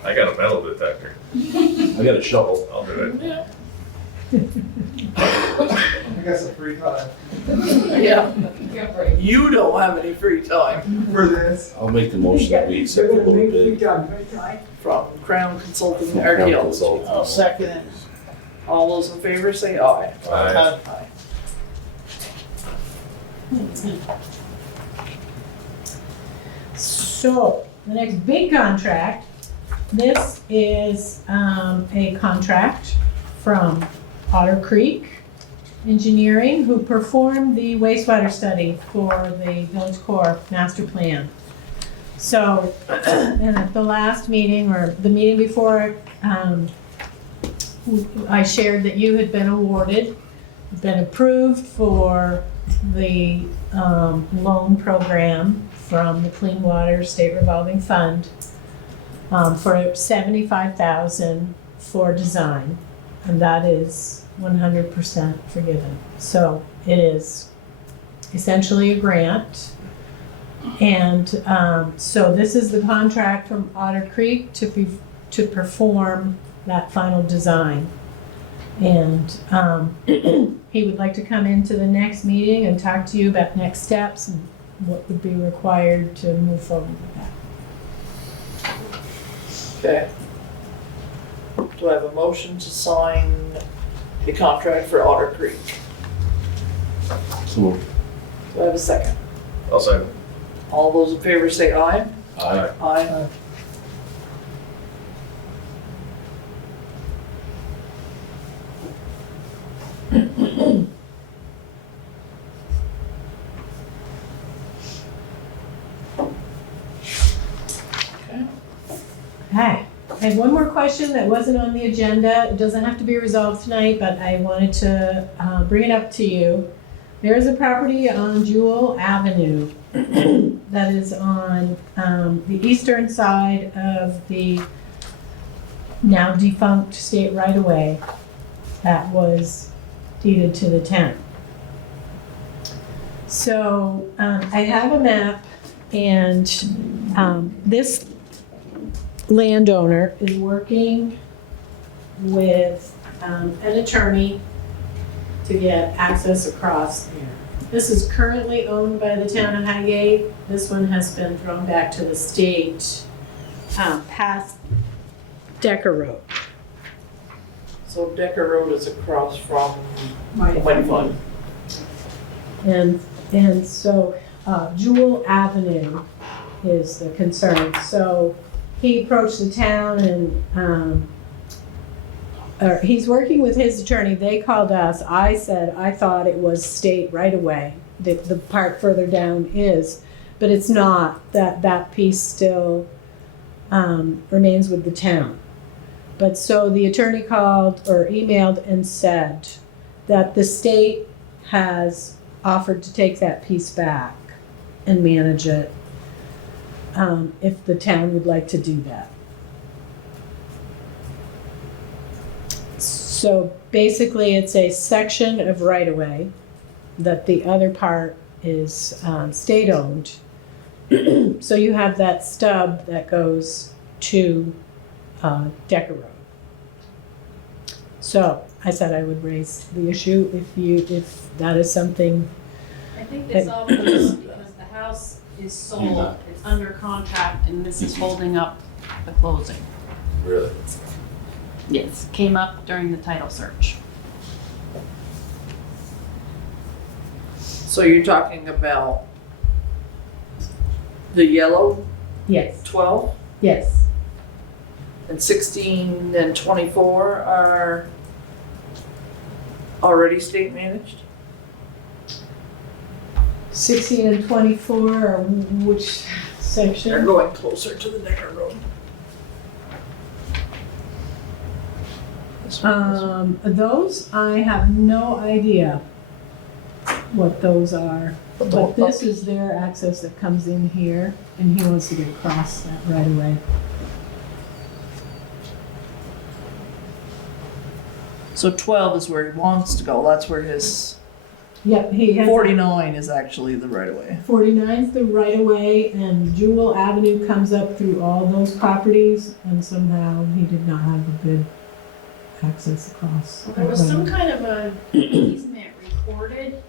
I got a metal detector. I got a shovel. I'll do it. I got some free time Yeah. You don't have any free time. for this. I'll make the motion that we accept the low bid. From Crown Consulting from Crown Archaeology. Consulting. I'll second it. All those in favor say aye. Aye. Aye. So, the next big contract, this is a contract from Otter Creek Engineering, who performed the wastewater study for the Village Core Master Plan. So, and at the last meeting, or the meeting before, I shared that you had been awarded, been approved for the loan program from the Clean Water State Revolving Fund for $75,000 for design, and that is 100% forgiven. So it is essentially a grant. And so this is the contract from Otter Creek to perform that final design. And he would like to come into the next meeting and talk to you about next steps and what would be required to move forward with that. Okay. Do I have a motion to sign the contract for Otter Creek? So, Do I have a second? I'll say. All those in favor say aye. aye. Aye. Hi, I have one more question that wasn't on the agenda. It doesn't have to be resolved tonight, but I wanted to bring it up to you. There is a property on Jewel Avenue that is on the eastern side of the now defunct state right-of-way that was deeded to the town. So I have a map, and this landowner is working with an attorney to get access across there. This is currently owned by the town of Highgate. This one has been thrown back to the state past Decker Road. So Decker Road is across from Mighty Mighty Fund. And so Jewel Avenue is the concern. So he approached the town and he's working with his attorney. They called us. I said I thought it was state right away. The part further down is, but it's not. That piece still remains with the town. But so the attorney called or emailed and said that the state has offered to take that piece back and manage it, if the town would like to do that. So basically, it's a section of right-of-way that the other part is state-owned. So you have that stub that goes to Decker Road. So I said I would raise the issue if that is something. I think this all comes because the house is sold, it's under contract, and this is holding up the closing. Really? Yes, came up during the title search. So you're talking about the yellow Yes, 12 yes. and 16 and 24 are already state managed? 16 and 24 are which They're section? going closer to the Decker Road. This one is- Those, I have no idea what those are. But this is their access that comes in here, and he wants to get across that right away. So 12 is where he wants to go. That's where his Yep, he has. 49 is actually the right of way. 49 is the right of way, and Jewel Avenue comes up through all those properties, and somehow he did not have a good access across. Well, there was some kind of a easement recorded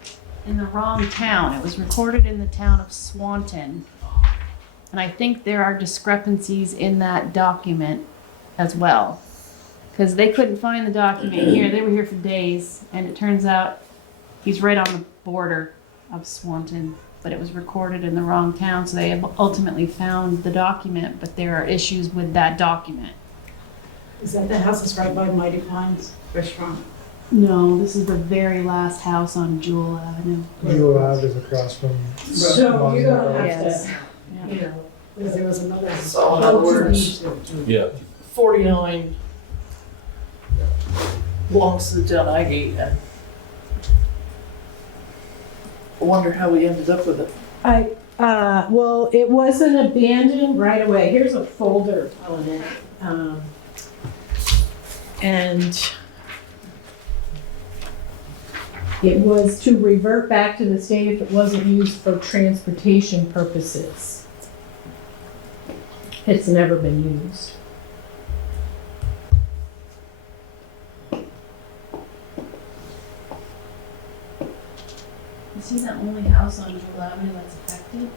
in the wrong town. It was recorded in the town of Swanton. And I think there are discrepancies in that document as well. Because they couldn't find the document here. They were here for days, and it turns out he's right on the border of Swanton, but it was recorded in the wrong town, so they ultimately found the document, but there are issues with that document. Is that the house that's right by Mighty Pines Restaurant? No, this is the very last house on Jewel Avenue. Jewel Ave is across from. So you're gonna have Yes. to, you know, Because there was another. So in other words, Yeah. 49 belongs to the town of Highgate, and I wonder how we ended up with it. well, it wasn't abandoned right away. Here's a folder on it. And it was to revert back to the state if it wasn't used for transportation purposes. It's never been used. Is he the only house on Jewel Avenue that's affected?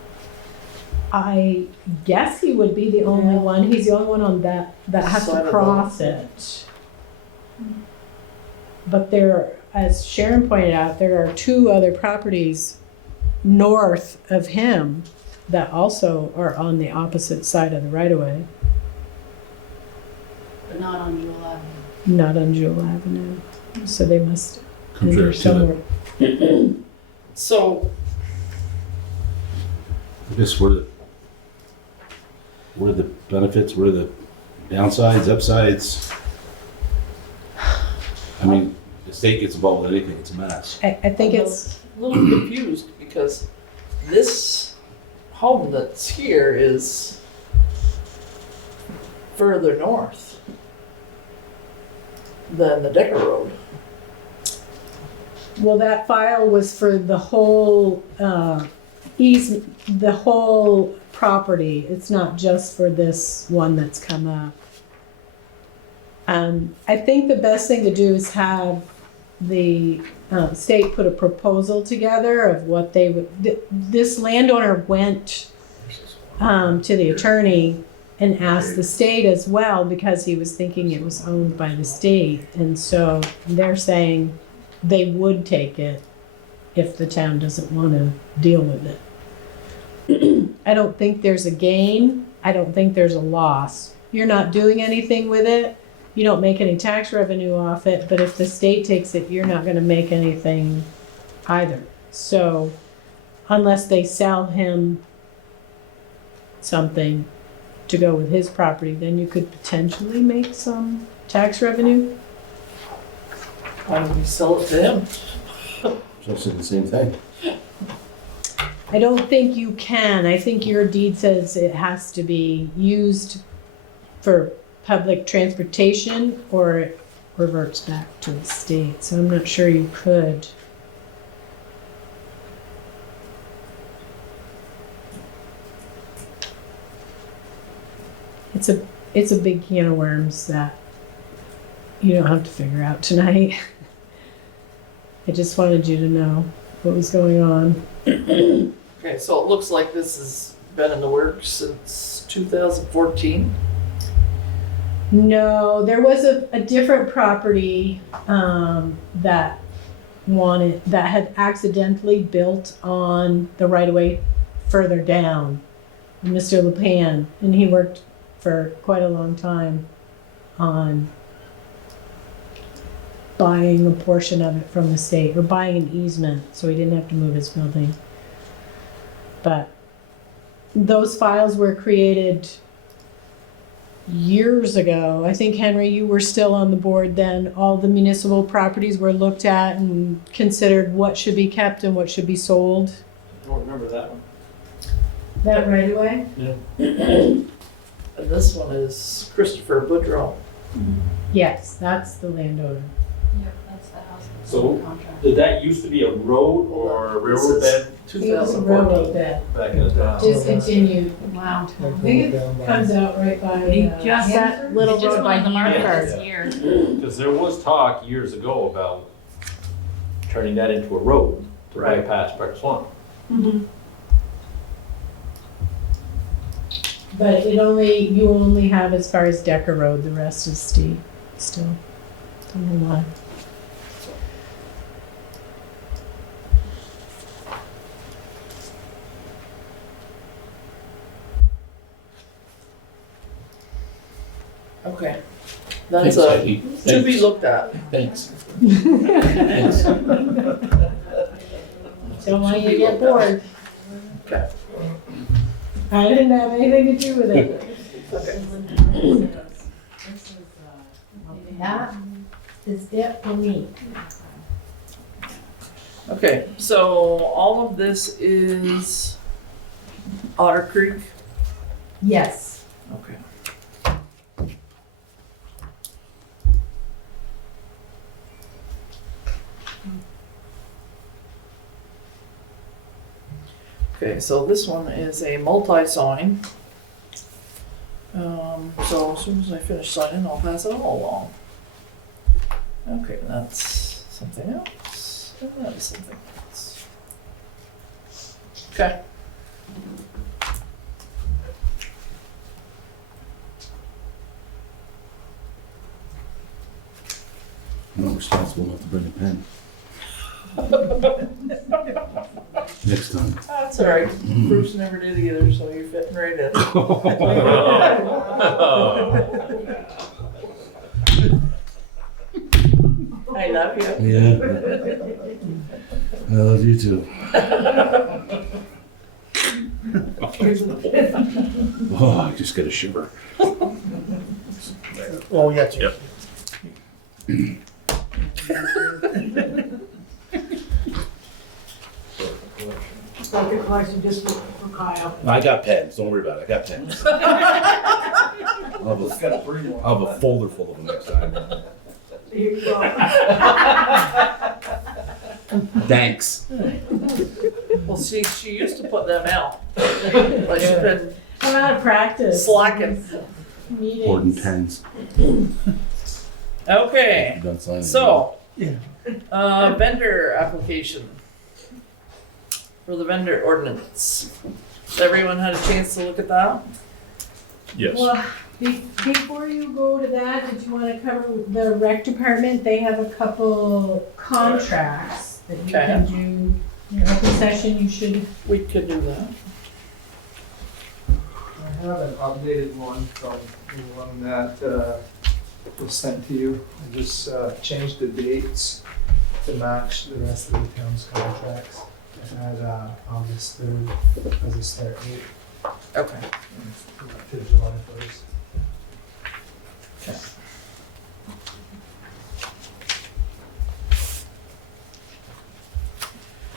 I guess he would be the only one. He's the only one on that has Side to of the- cross it. But there, as Sharon pointed out, there are two other properties north of him that also are on the opposite side of the right-of-way, But not on Jewel Avenue. not on Jewel Avenue. So they must Comes enter right to somewhere. So I guess what are the benefits, what are the downsides, upsides? I mean, the state gets involved with anything, it's a mess. I think it's, a little confused because this home that's here is further north than the Decker Road. well, that file was for the whole, the whole property. It's not just for this one that's come up. I think the best thing to do is have the state put a proposal together of what they would, this landowner went to the attorney and asked the state as well because he was thinking it was owned by the state. And so they're saying they would take it if the town doesn't want to deal with it. I don't think there's a gain. I don't think there's a loss. You're not doing anything with it. You don't make any tax revenue off it, but if the state takes it, you're not gonna make anything either. So unless they sell him something to go with his property, then you could potentially make some tax revenue. Why don't we sell it to him? So I said the same thing. I don't think you can. I think your deed says it has to be used for public transportation or it reverts back to the state. So I'm not sure you could. It's a big can of worms that you don't have to figure out tonight. I just wanted you to know what was going on. Okay, so it looks like this has been in the works since 2014. No, there was a different property that had accidentally built on the right of way further down. Mr. LePan, and he worked for quite a long time on buying a portion of it from the state, or buying an easement, so he didn't have to move his building. But those files were created years ago. I think, Henry, you were still on the board then. All the municipal properties were looked at and considered what should be kept and what should be sold. I don't remember that one. That right away? And this one is Christopher Boudreau. Yes, that's the landowner. Yep, that's the house. So- Contract. Did that used to be a road or a railroad bed It was a railroad bed, back in the town? discontinued. Wow. I think it comes out right by. He just, that little it just road went by on the market Hanford. this year. Because there was talk years ago about turning that into a road to Right. bypass Breck Swamp. But you only have as far as Decker Road, the rest is steep still. Don't know why. Okay. That's Thanks, a, Heidi. to be looked at. Thanks. Thanks. Don't want you to get bored. Okay. I didn't have anything to do with it. That is it for me. Okay, so all of this is Otter Creek? Yes. Okay. Okay, so this one is a multi-sign. So as soon as I finish signing, I'll pass it all along. Okay, that's something else. And that is something else. Okay. I'm not responsible enough to bring a pen. Next time. That's all right. Bruce never did either, so you're fitting right in. I love you. Yeah. I love you too. Oh, I just got a shiver. Oh, yeah. Yep. Start the collection just for Kyle. I got pens. Don't worry about it. I got pens. I'll have a folder full of them next time. Here you go. Thanks. Well, she used to put them out, but she's been I'm out of practice. slacking. Hoarding Meetings. pens. Okay, I'm done signing. so, vendor application for the vendor ordinance. Everyone had a chance to look at that? Yes. Well, before you go to that, did you want to cover the rec department? They have a couple contracts that you Okay. can do. In open session, you should. We could do that. I have an updated one from the one that was sent to you. I just changed the dates to match the rest of the town's contracts. I had August 3rd as a start date Okay. to July 1st.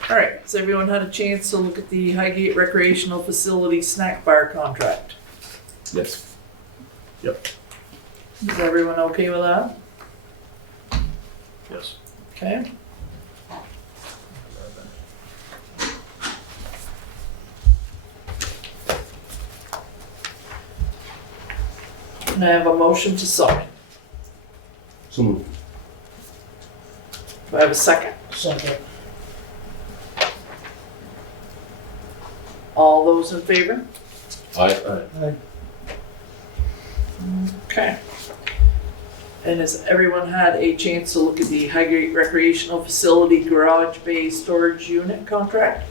All right, has everyone had a chance to look at the Highgate Recreational Facility snack bar contract? Yes. Is everyone okay with that? Yes. Okay. And I have a motion to sign. So moved. Do I have a second? Second. All those in favor? Aye. Okay. And has everyone had a chance to look at the Highgate Recreational Facility Garage Bay Storage Unit contract?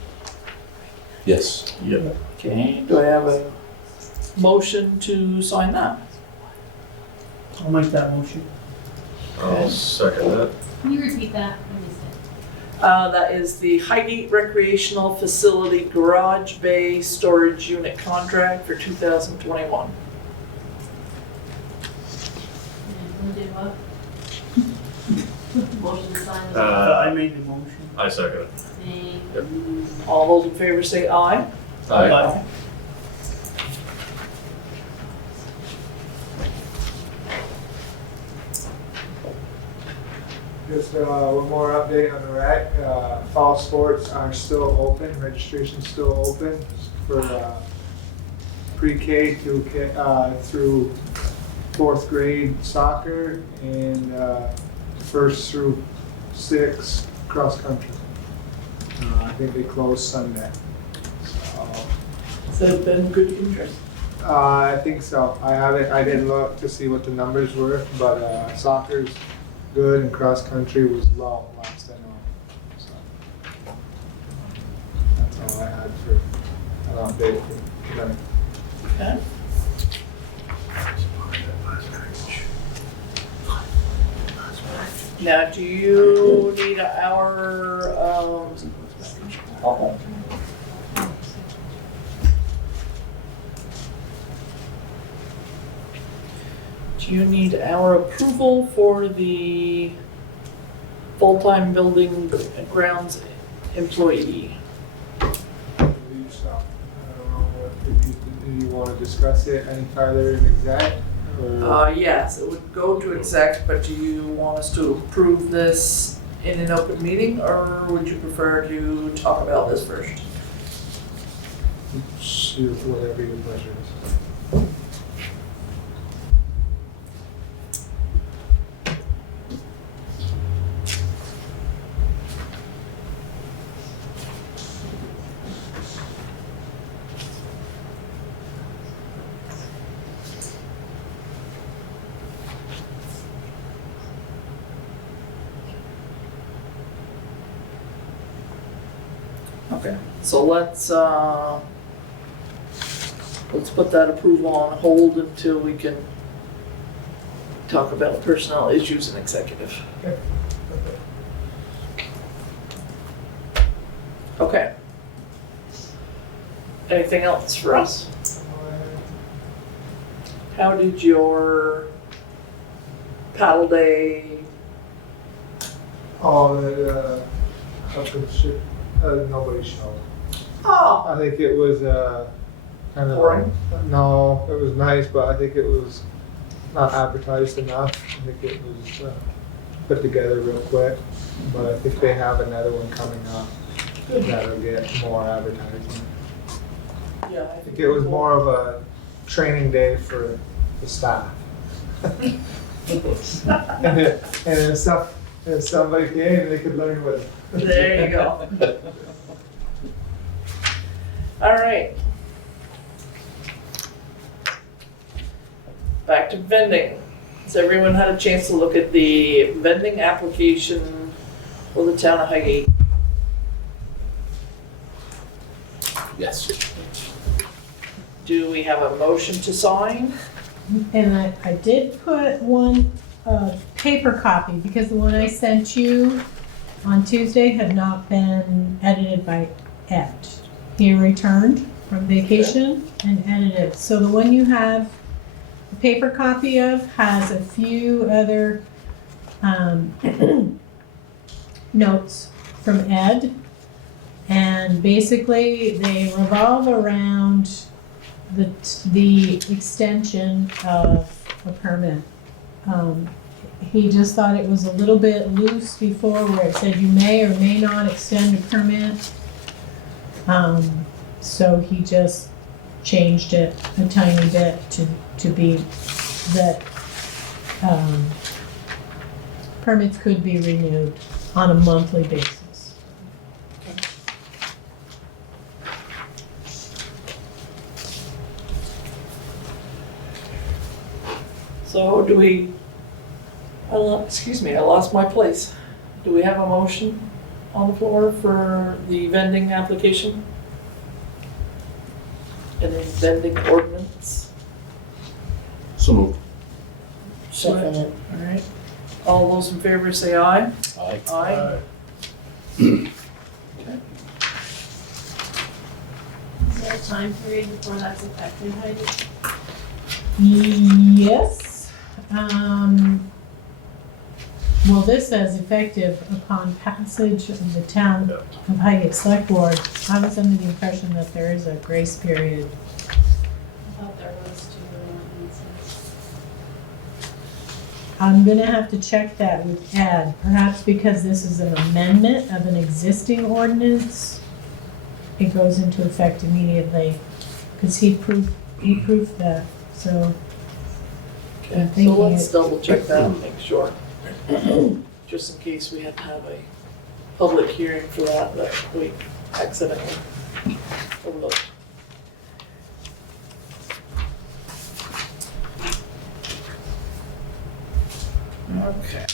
Yes. Yep. Okay, do I have a motion to sign that? I'll make that motion. I'll second that. Can you repeat that? I missed it. That is the Highgate Recreational Facility Garage Bay Storage Unit contract for 2021. And who did what? Motion to sign the. I made the motion. I second it. Thank Yep. you. All those in favor say aye. Aye. Just one more update on the rec. Fall sports are still open, registration's still open for pre-K through fourth grade soccer and first through sixth cross country. I think they close Sunday. So, Has there been good interest? I think so. I didn't look to see what the numbers were, but soccer's good and cross country was low last I know. So that's all I had for an update for tonight. Okay. Now, do you need our, do you need our approval for the full-time building and grounds employee? I believe so. I don't know if you want to discuss it any further in exec or Yes, it would go to exec, but do you want us to approve this in an open meeting, or would you prefer to talk about this first? shoot, whatever your pleasure is. Okay, so let's put that approval on hold until we can talk about personnel issues and executive. Okay. Anything else for us? How did your paddle day? Oh, how come shit? Nobody showed. Oh, I think it was kind of boring. No, it was nice, but I think it was not advertised enough. I think it was put together real quick, but I think they have another one coming up that'll get more advertising. Yeah, I think it was more of a training day for the staff. and if somebody came, they could learn with it. There you go. All right. Back to vending. Has everyone had a chance to look at the vending application for the town of Highgate? Yes. Do we have a motion to sign? And I did put one paper copy because the one I sent you on Tuesday had not been edited by Ed. He returned from vacation and edited. So the one you have a paper copy of has a few other notes from Ed. And basically, they revolve around the extension of a permit. He just thought it was a little bit loose before where it said you may or may not extend a permit. So he just changed it a tiny bit to be that permits could be renewed on a monthly basis. So do we, excuse me, I lost my place. Do we have a motion on the floor for the vending application? And then vending ordinance? So moved. Second it. All right. All those in favor say aye. Aye. Aye. Is there a time period before that's effective, Heidi? Yes. Well, this says effective upon passage of the town of Highgate Selectboard. I was under the impression that there is a grace period. I thought there was two ordinances. I'm gonna have to check that with Ed, perhaps because this is an amendment of an existing ordinance. It goes into effect immediately, because he proved that, so. Okay, so thinking let's it- double check that and make sure. Just in case we had to have a public hearing for that we accidentally overlooked. Okay.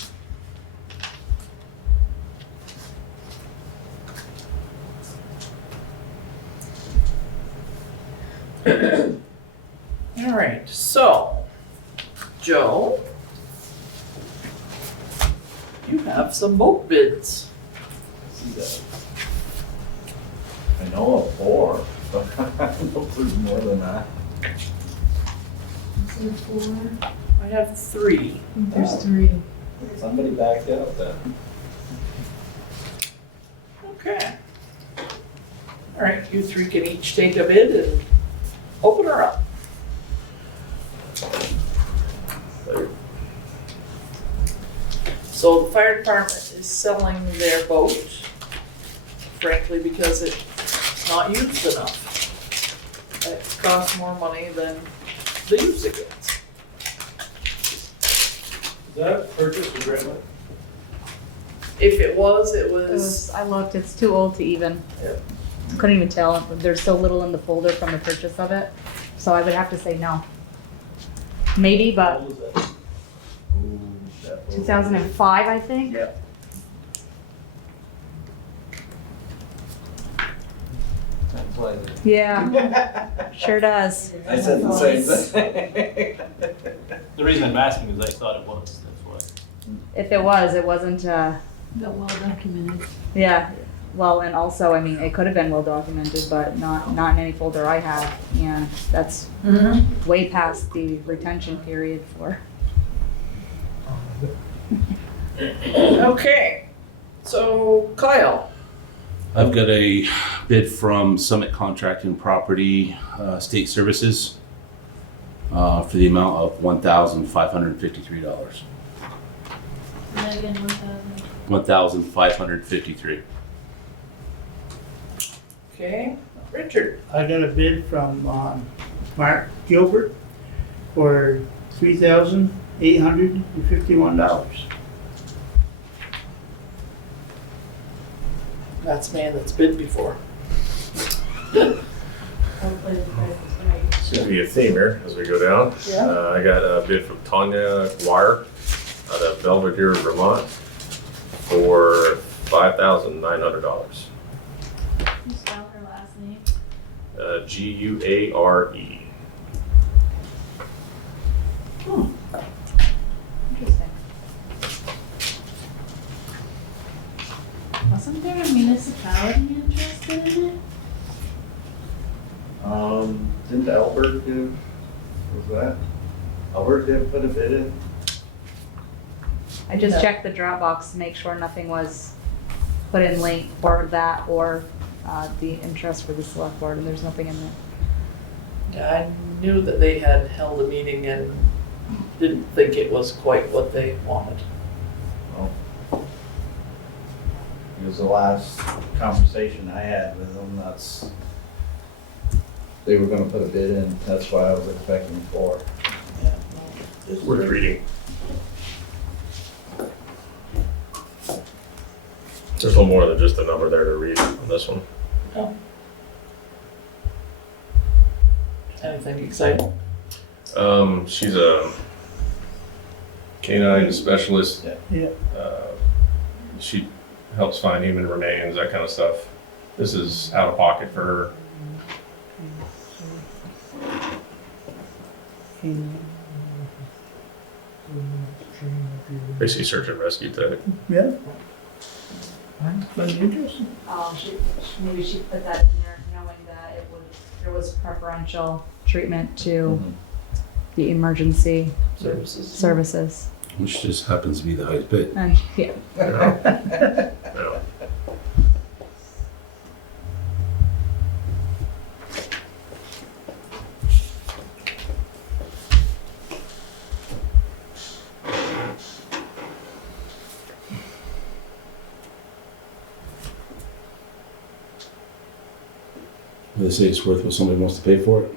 All right, so, Joe, you have some boat bids. See that? I know of 4, but I don't know if there's more than that. Is there 4? I have 3. I think there's 3. Somebody backed out then. Okay. All right, you 3 can each take a bid and open her up. So the fire department is selling their boat, frankly, because it's not used enough. It costs more money than the use it gets. Is that purchased or grant? If it was, I looked, it's too old to even. Yeah. Couldn't even tell. There's so little in the folder from the purchase of it. So I would have to say no. Maybe, but What was that? Ooh, that was- 2005, I think. Yep. That's why. Yeah, sure does. I said the same thing. The reason I'm asking is I thought it was, that's If it was, it wasn't, But well documented. yeah. Well, and also, I mean, it could have been well documented, but not in any folder I have. And that's way past the retention period for. Okay, so Kyle, I've got a bid from Summit Contracting Property State Services for the amount of $1,553. And again, 1,553. okay, Richard, I got a bid from Mark Gilbert for $3,851. that's man that's bid before. Hopefully the price is right. Seems to be a theme here as we go down. Yeah. I got a bid from Tanya Wire out of Belvedere, Vermont for $5,900. you spell her last name? Guare. Interesting. Wasn't there a municipality interested in it? Didn't Albert do, was that? Albert did put a bid in? I just checked the Dropbox to make sure nothing was put in late or that, or the interest for the select board, and there's nothing in there. Yeah, I knew that they had held a meeting and didn't think it was quite what they wanted. Because the last conversation I had with them, they were gonna put a bid in, that's why I was expecting 4. It's worth reading. There's a little more than just a number there to read on this one. Anything exciting? She's a canine specialist. Yeah. She helps find human remains, that kind of stuff. This is out of pocket for her. Basically search and rescue tech. Yeah. That's interesting. Maybe she put that in there knowing that there was preferential treatment to the emergency services. Which just happens to be the highest bid. And, yeah. Yeah. They say it's worth what somebody wants to pay for it.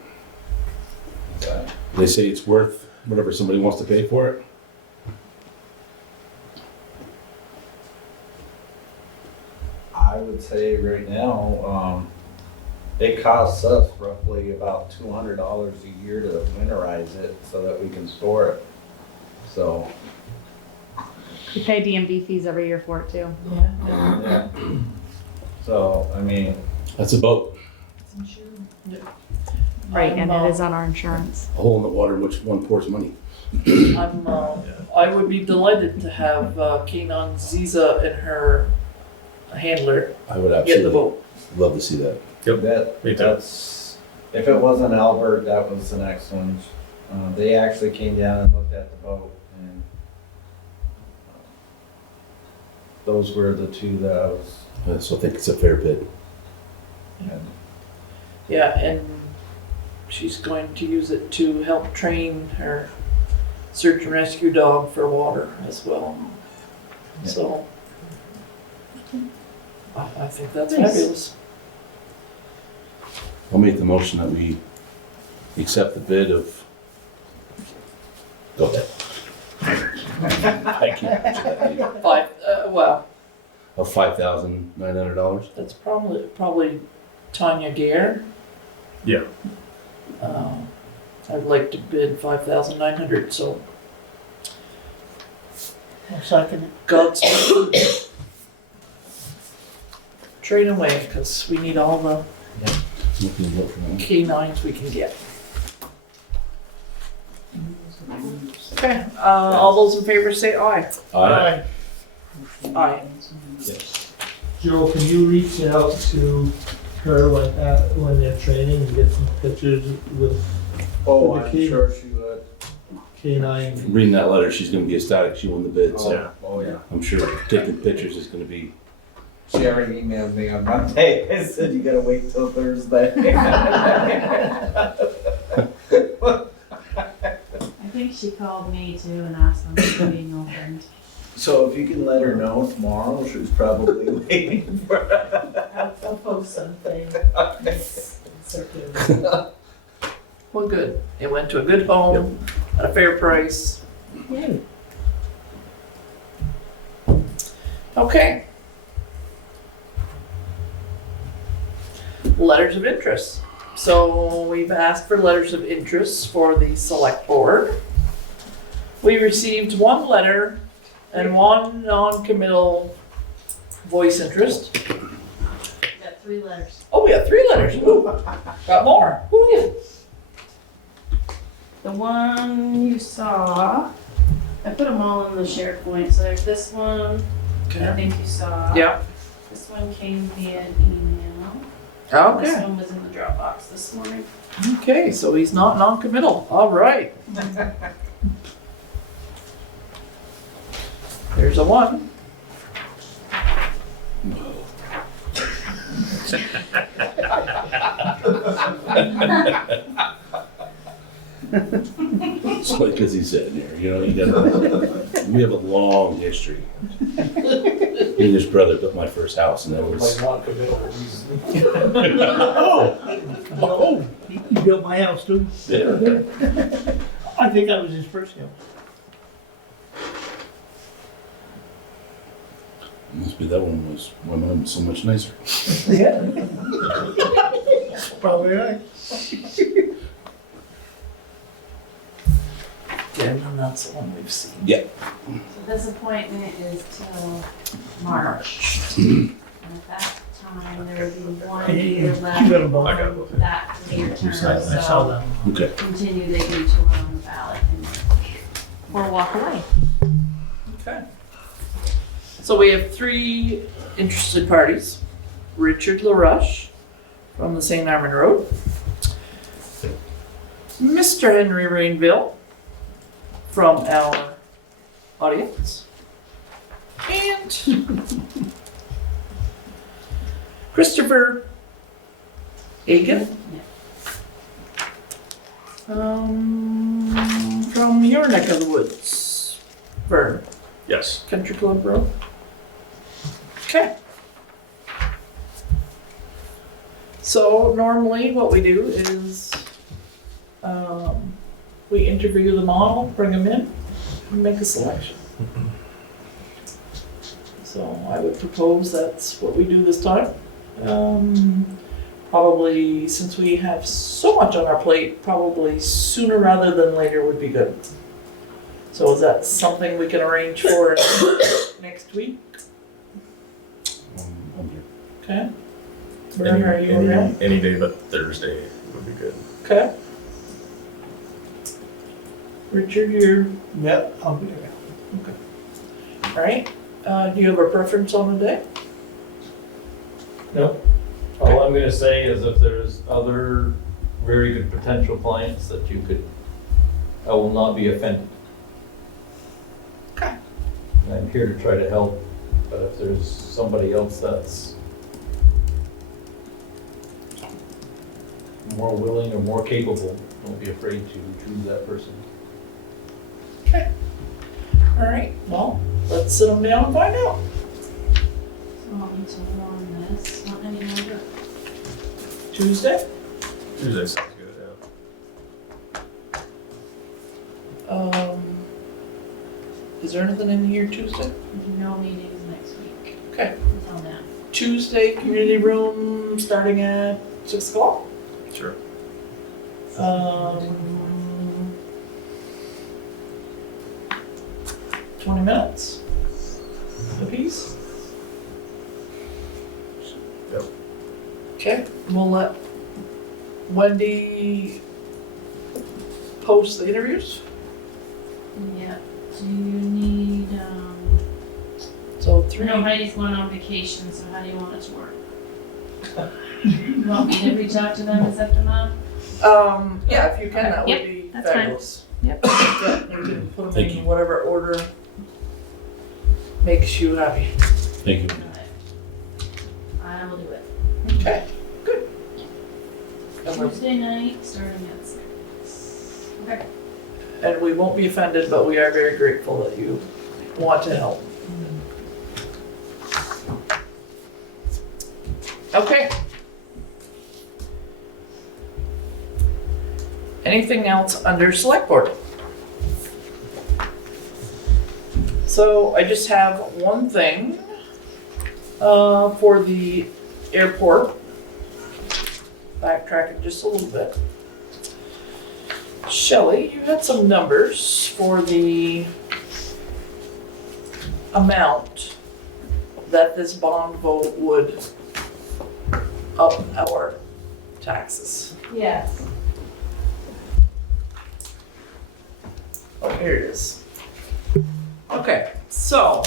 They say it's worth whatever somebody wants to pay for it. I would say right now, it costs us roughly about $200 a year to winterize it so that we can store it. So, You pay DMV fees every year for it too. yeah. So, I mean, That's a boat. Right, and it is on our insurance. A hole in the water in which one pours money. I would be delighted to have Kenon Ziza and her handler I would get the absolutely boat. love to see that. that's, if it wasn't Albert, that was the next one. They actually came down and looked at the boat, and those were the two that I was. So I think it's a fair bid. Yeah, and she's going to use it to help train her search and rescue dog for water as well. Yeah. So I think that's Nice. fabulous. I'll make the motion that we accept the bid of. Go ahead. I can't answer that name. Well, Of $5,900. that's probably Tanya Gare. Yeah. I'd like to bid 5,900. So I'll second it. Godspeed. Train away, because we need all the Looking to vote for that one. canines we can get. Okay, all those in favor say aye. Aye. Aye. Joe, can you reach out to her when they're training and get some pictures with Oh, For the I'm key. sure she would. canine? Reading that letter, she's gonna be ecstatic. She won the bid, so Yeah. Oh, yeah. I'm sure taking pictures is gonna be. She already emailed me on Monday. I said, you gotta wait till Thursday. I think she called me too and asked when it was being opened. So if you can let her know tomorrow, she's probably waiting for I'll post something. Well, good. It went to a good home at a fair price. Yay. Okay. Letters of interest. So we've asked for letters of interest for the select board. We received one letter and one non-committal voice interest. Got 3 letters. Oh, we got 3 letters. Ooh, got more. Ooh. The one you saw, I put them all in the SharePoint. So there's this one I think you saw. Yeah. This one came via email. This Okay. one was in the Dropbox this morning. Okay, so he's not non-committal. All right. There's a 1. It's like, because he's sitting there, you know, we have a long history. Me and his brother built my first house, and that was, Oh, he built my house too. yeah. I think I was his first house. Must be that one was, my mom was so much nicer. Yeah. Probably right. Again, and that's the one we've seen. Yeah. So this appointment is till March. And at that time, there would be one year left You got 'em both. I got on both. that 3-year term, I saw so that. Okay. continue, they can each one on the ballot and or walk away. Okay. So we have 3 interested parties. Richard LaRush from the St. Armand Road. Mr. Henry Rainville from our audience. And Christopher Egan. From your neck of the woods, Vern, Yes. Country Club Road. Okay. So normally what we do is, we interview them all, bring them in, and make a selection. So I would propose that's what we do this time. Probably, since we have so much on our plate, probably sooner rather than later would be good. So is that something we can arrange for next week? I'm here. Okay. Vern, are you around? Any day but Thursday would be good. Okay. Richard, you're, Yep, I'll be around. all right. Do you have a preference on the day? No. All I'm gonna say is if there's other very good potential clients that you could, I will not be offended. Okay. I'm here to try to help, but if there's somebody else that's more willing or more capable, don't be afraid to choose that person. All right, well, let's sit them down and find out. So I want me to warn this, not any longer. Tuesday? Tuesday sounds good, yeah. Is there anything in here Tuesday? No meetings next week. Okay. Until then. Tuesday, community room, starting at 6 o'clock. Sure. 20 minutes apiece. Yep. Okay, we'll let Wendy post the interviews. Yeah, do you need, So I 3. know Heidi's going on vacation, so how do you want it to work? You want me to reach out to them and set them up? Yeah, if you can, that would Yep, be that's fine. fabulous. Yep. Yeah, you can put them Thank in you. whatever order makes you happy. Thank you. I will do it. Okay, good. And we- Tuesday night, starting at 6. Okay. And we won't be offended, but we are very grateful that you want to help. Okay. Anything else under select board? So I just have one thing, for the airport. Backtracking just a little bit. Shelley, you had some numbers for the amount that this bond vote would up our taxes. Yes. Oh, here it is. Okay, so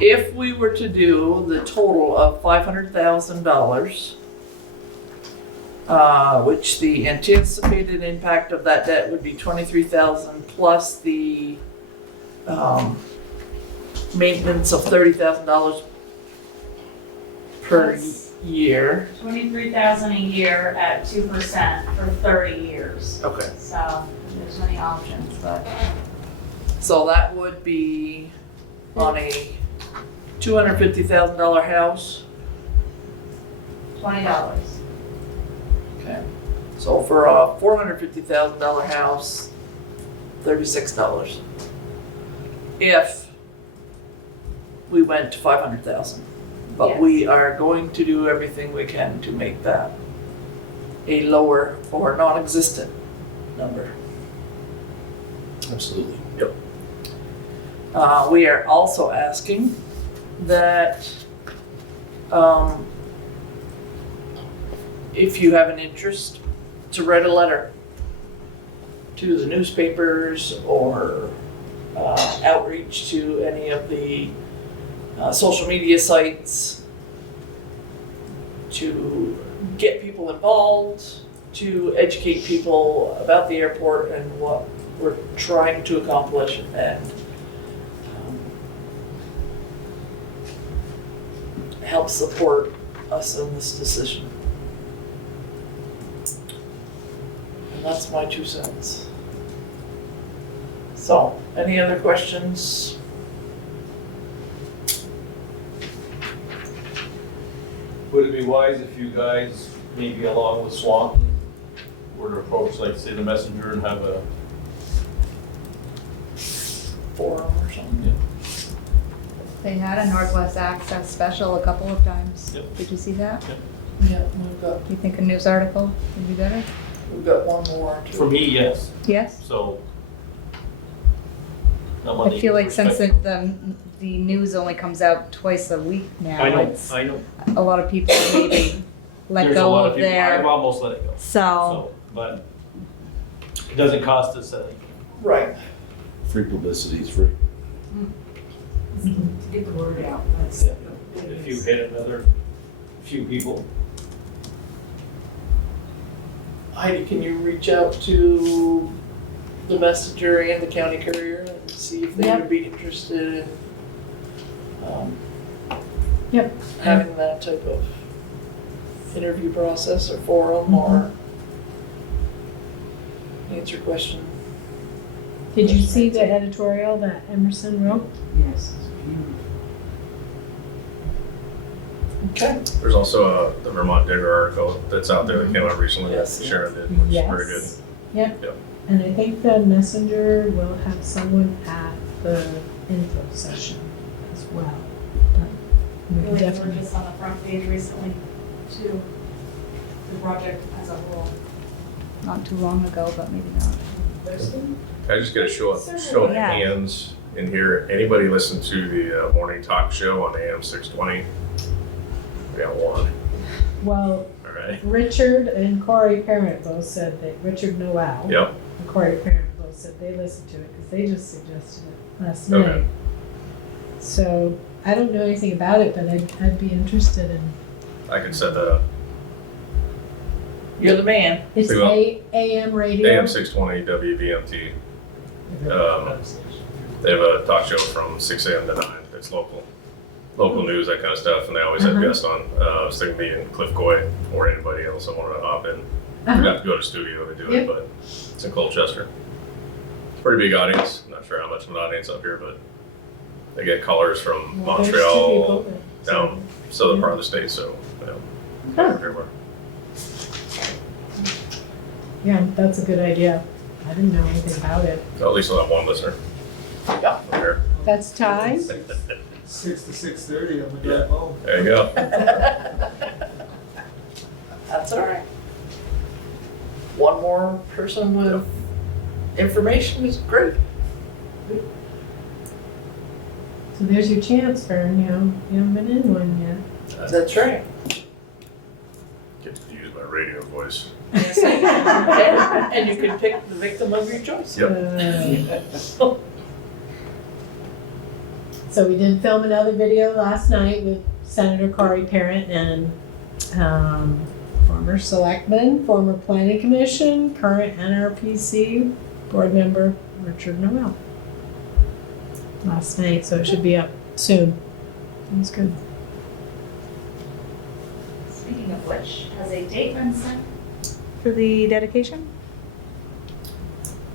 if we were to do the total of $500,000, which the anticipated impact of that debt would be 23,000 plus the maintenance of $30,000 per That's year. 23,000 a year at 2% for 30 years. Okay. So there's many options, but So that would be on a $250,000 house. $20. Okay. So for a $450,000 house, $36. If we went to 500,000. But we are going to do everything we can to make that a lower or non-existent number. Absolutely. We are also asking that if you have an interest, to write a letter to the newspapers or outreach to any of the social media sites to get people involved, to educate people about the airport and what we're trying to accomplish, and help support us in this decision. And that's my 2 cents. So, any other questions? Would it be wise if you guys, maybe along with Swanton, were to approach, like, say, the Messenger and have a Forum or something? They had a Northwest Access special a couple of times. Yep. Did you see that? Yeah, we've got, Do you think a news article would be better? we've got one more. For me, yes, Yes? so. I feel like since the news only comes out twice a week now, I know, it's I know. a lot of people maybe let There's a go lot of people- I've their, almost let it go, so, so, but it doesn't cost us anything. Right. Free publicity is free. To get the word out, that's. Yeah. If you hit another few people. Heidi, can you reach out to the Messenger and the County Courier and see if they Yep. would be interested in Yep. having that type of interview process or forum or answer question? Did you see the editorial that Emerson wrote? Yes, it's beautiful. Okay. There's also the Vermont Digger article that's out there that came out recently. Yes. Sharon did, which is very good. Yep. Yep. And I think the Messenger will have someone at the info session as well. But we really can were definitely, just on the front page recently too. The project as a whole. not too long ago, but maybe not. Can I just get a show of Yeah. hands in here? Anybody listen to the morning talk show on AM 620? We got one, well, all right? Richard and Corey Parent both said that, Richard Noel Yep, and Corey Parent both said they listened to it because they just suggested it last Okay. night. So I don't know anything about it, but I'd be interested in, I can set that up. You're the man. it's Say what? AM radio. AM 620 WVMT. They have a talk show from 6 a.m. to 9. It's local news, that kind of stuff, and they always have Uh-huh. guests on. I was thinking me and Cliff Coy or anybody else that wanted to hop in. We Uh-huh. have to go to studio to do Yep. it, but it's in Colchester. It's a pretty big audience. I'm not sure how much of an audience up here, but they get callers from Well, there's two Montreal people that- down southern Yeah. part of the state, so Huh. everywhere. Yeah, that's a good idea. I didn't know anything about it. So at least we'll have one listener. Yeah. From here. That's time? 6 to 6:30 on the drive home. There you go. That's all right. One more person with information is great. So there's your chance, Fern, you haven't been in one yet. That's right. Get to use my radio voice. Yes, and you can pick the victim of your choice. Yep. So we did film another video last night with Senator Corey Parent and former selectman, former planning commission, current NRPC board member Richard Noel. Last night, so it should be up soon. It was good. Speaking of which, has a date been set? For the dedication?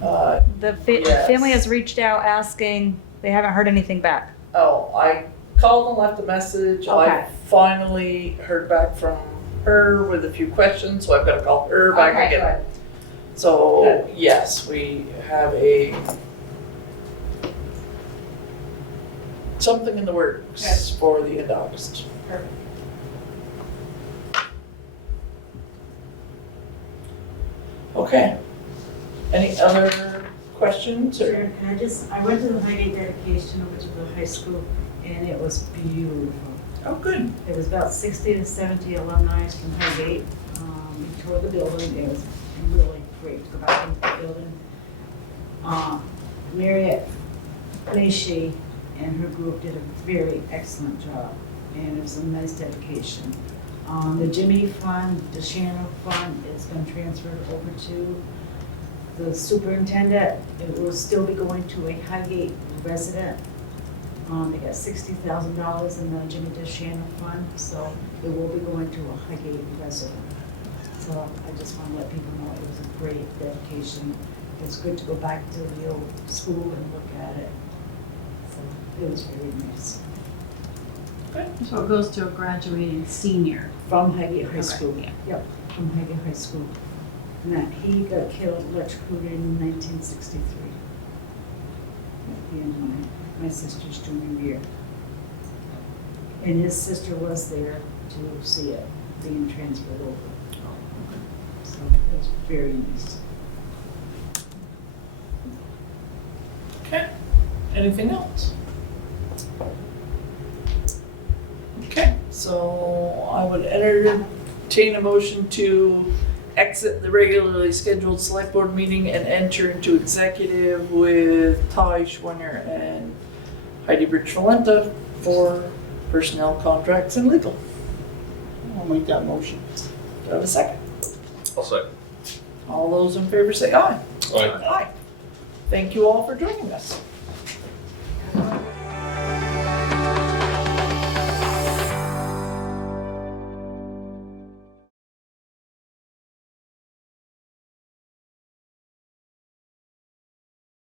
The Yes. family has reached out asking, they haven't heard anything back. Oh, I called and left a message. Okay. I finally heard back from her with a few questions, so I've got to call her back Okay, again. So, yes, we have something in the works for the end of August. Perfect. Okay. Any other questions or? Sure, can I went to the Highgate dedication over to the high school, and it was beautiful. Oh, good. There was about 60 to 70 alumni from Highgate. We toured the building. It was really great to go back into the building. Marriott Macy and her group did a very excellent job, and it was a nice dedication. The Jimmy Fund, the Shannon Fund, it's been transferred over to the superintendent. It will still be going to a Highgate resident. They got $60,000 in the Jimmy DeShannon Fund, so it will be going to a Highgate resident. So I just want to let people know it was a great dedication. It's good to go back to the old school and look at it. So it was very nice. So it goes to a graduating senior. From Highgate High Okay, School. yeah. Yep, from Highgate High School. And that he got killed electrocuted in 1963. At the end of my sister's junior year. And his sister was there to see it being transferred over. So it was very nice. Okay. Anything else? Okay, so I would entertain a motion to exit the regularly scheduled select board meeting and enter into executive with Ty Schwenner and Heidi Birch-Valenta for personnel, contracts, and legal. I'll make that motion. Do I have a second? I'll second. All those in favor say aye. Aye. Aye. Thank you all for joining us.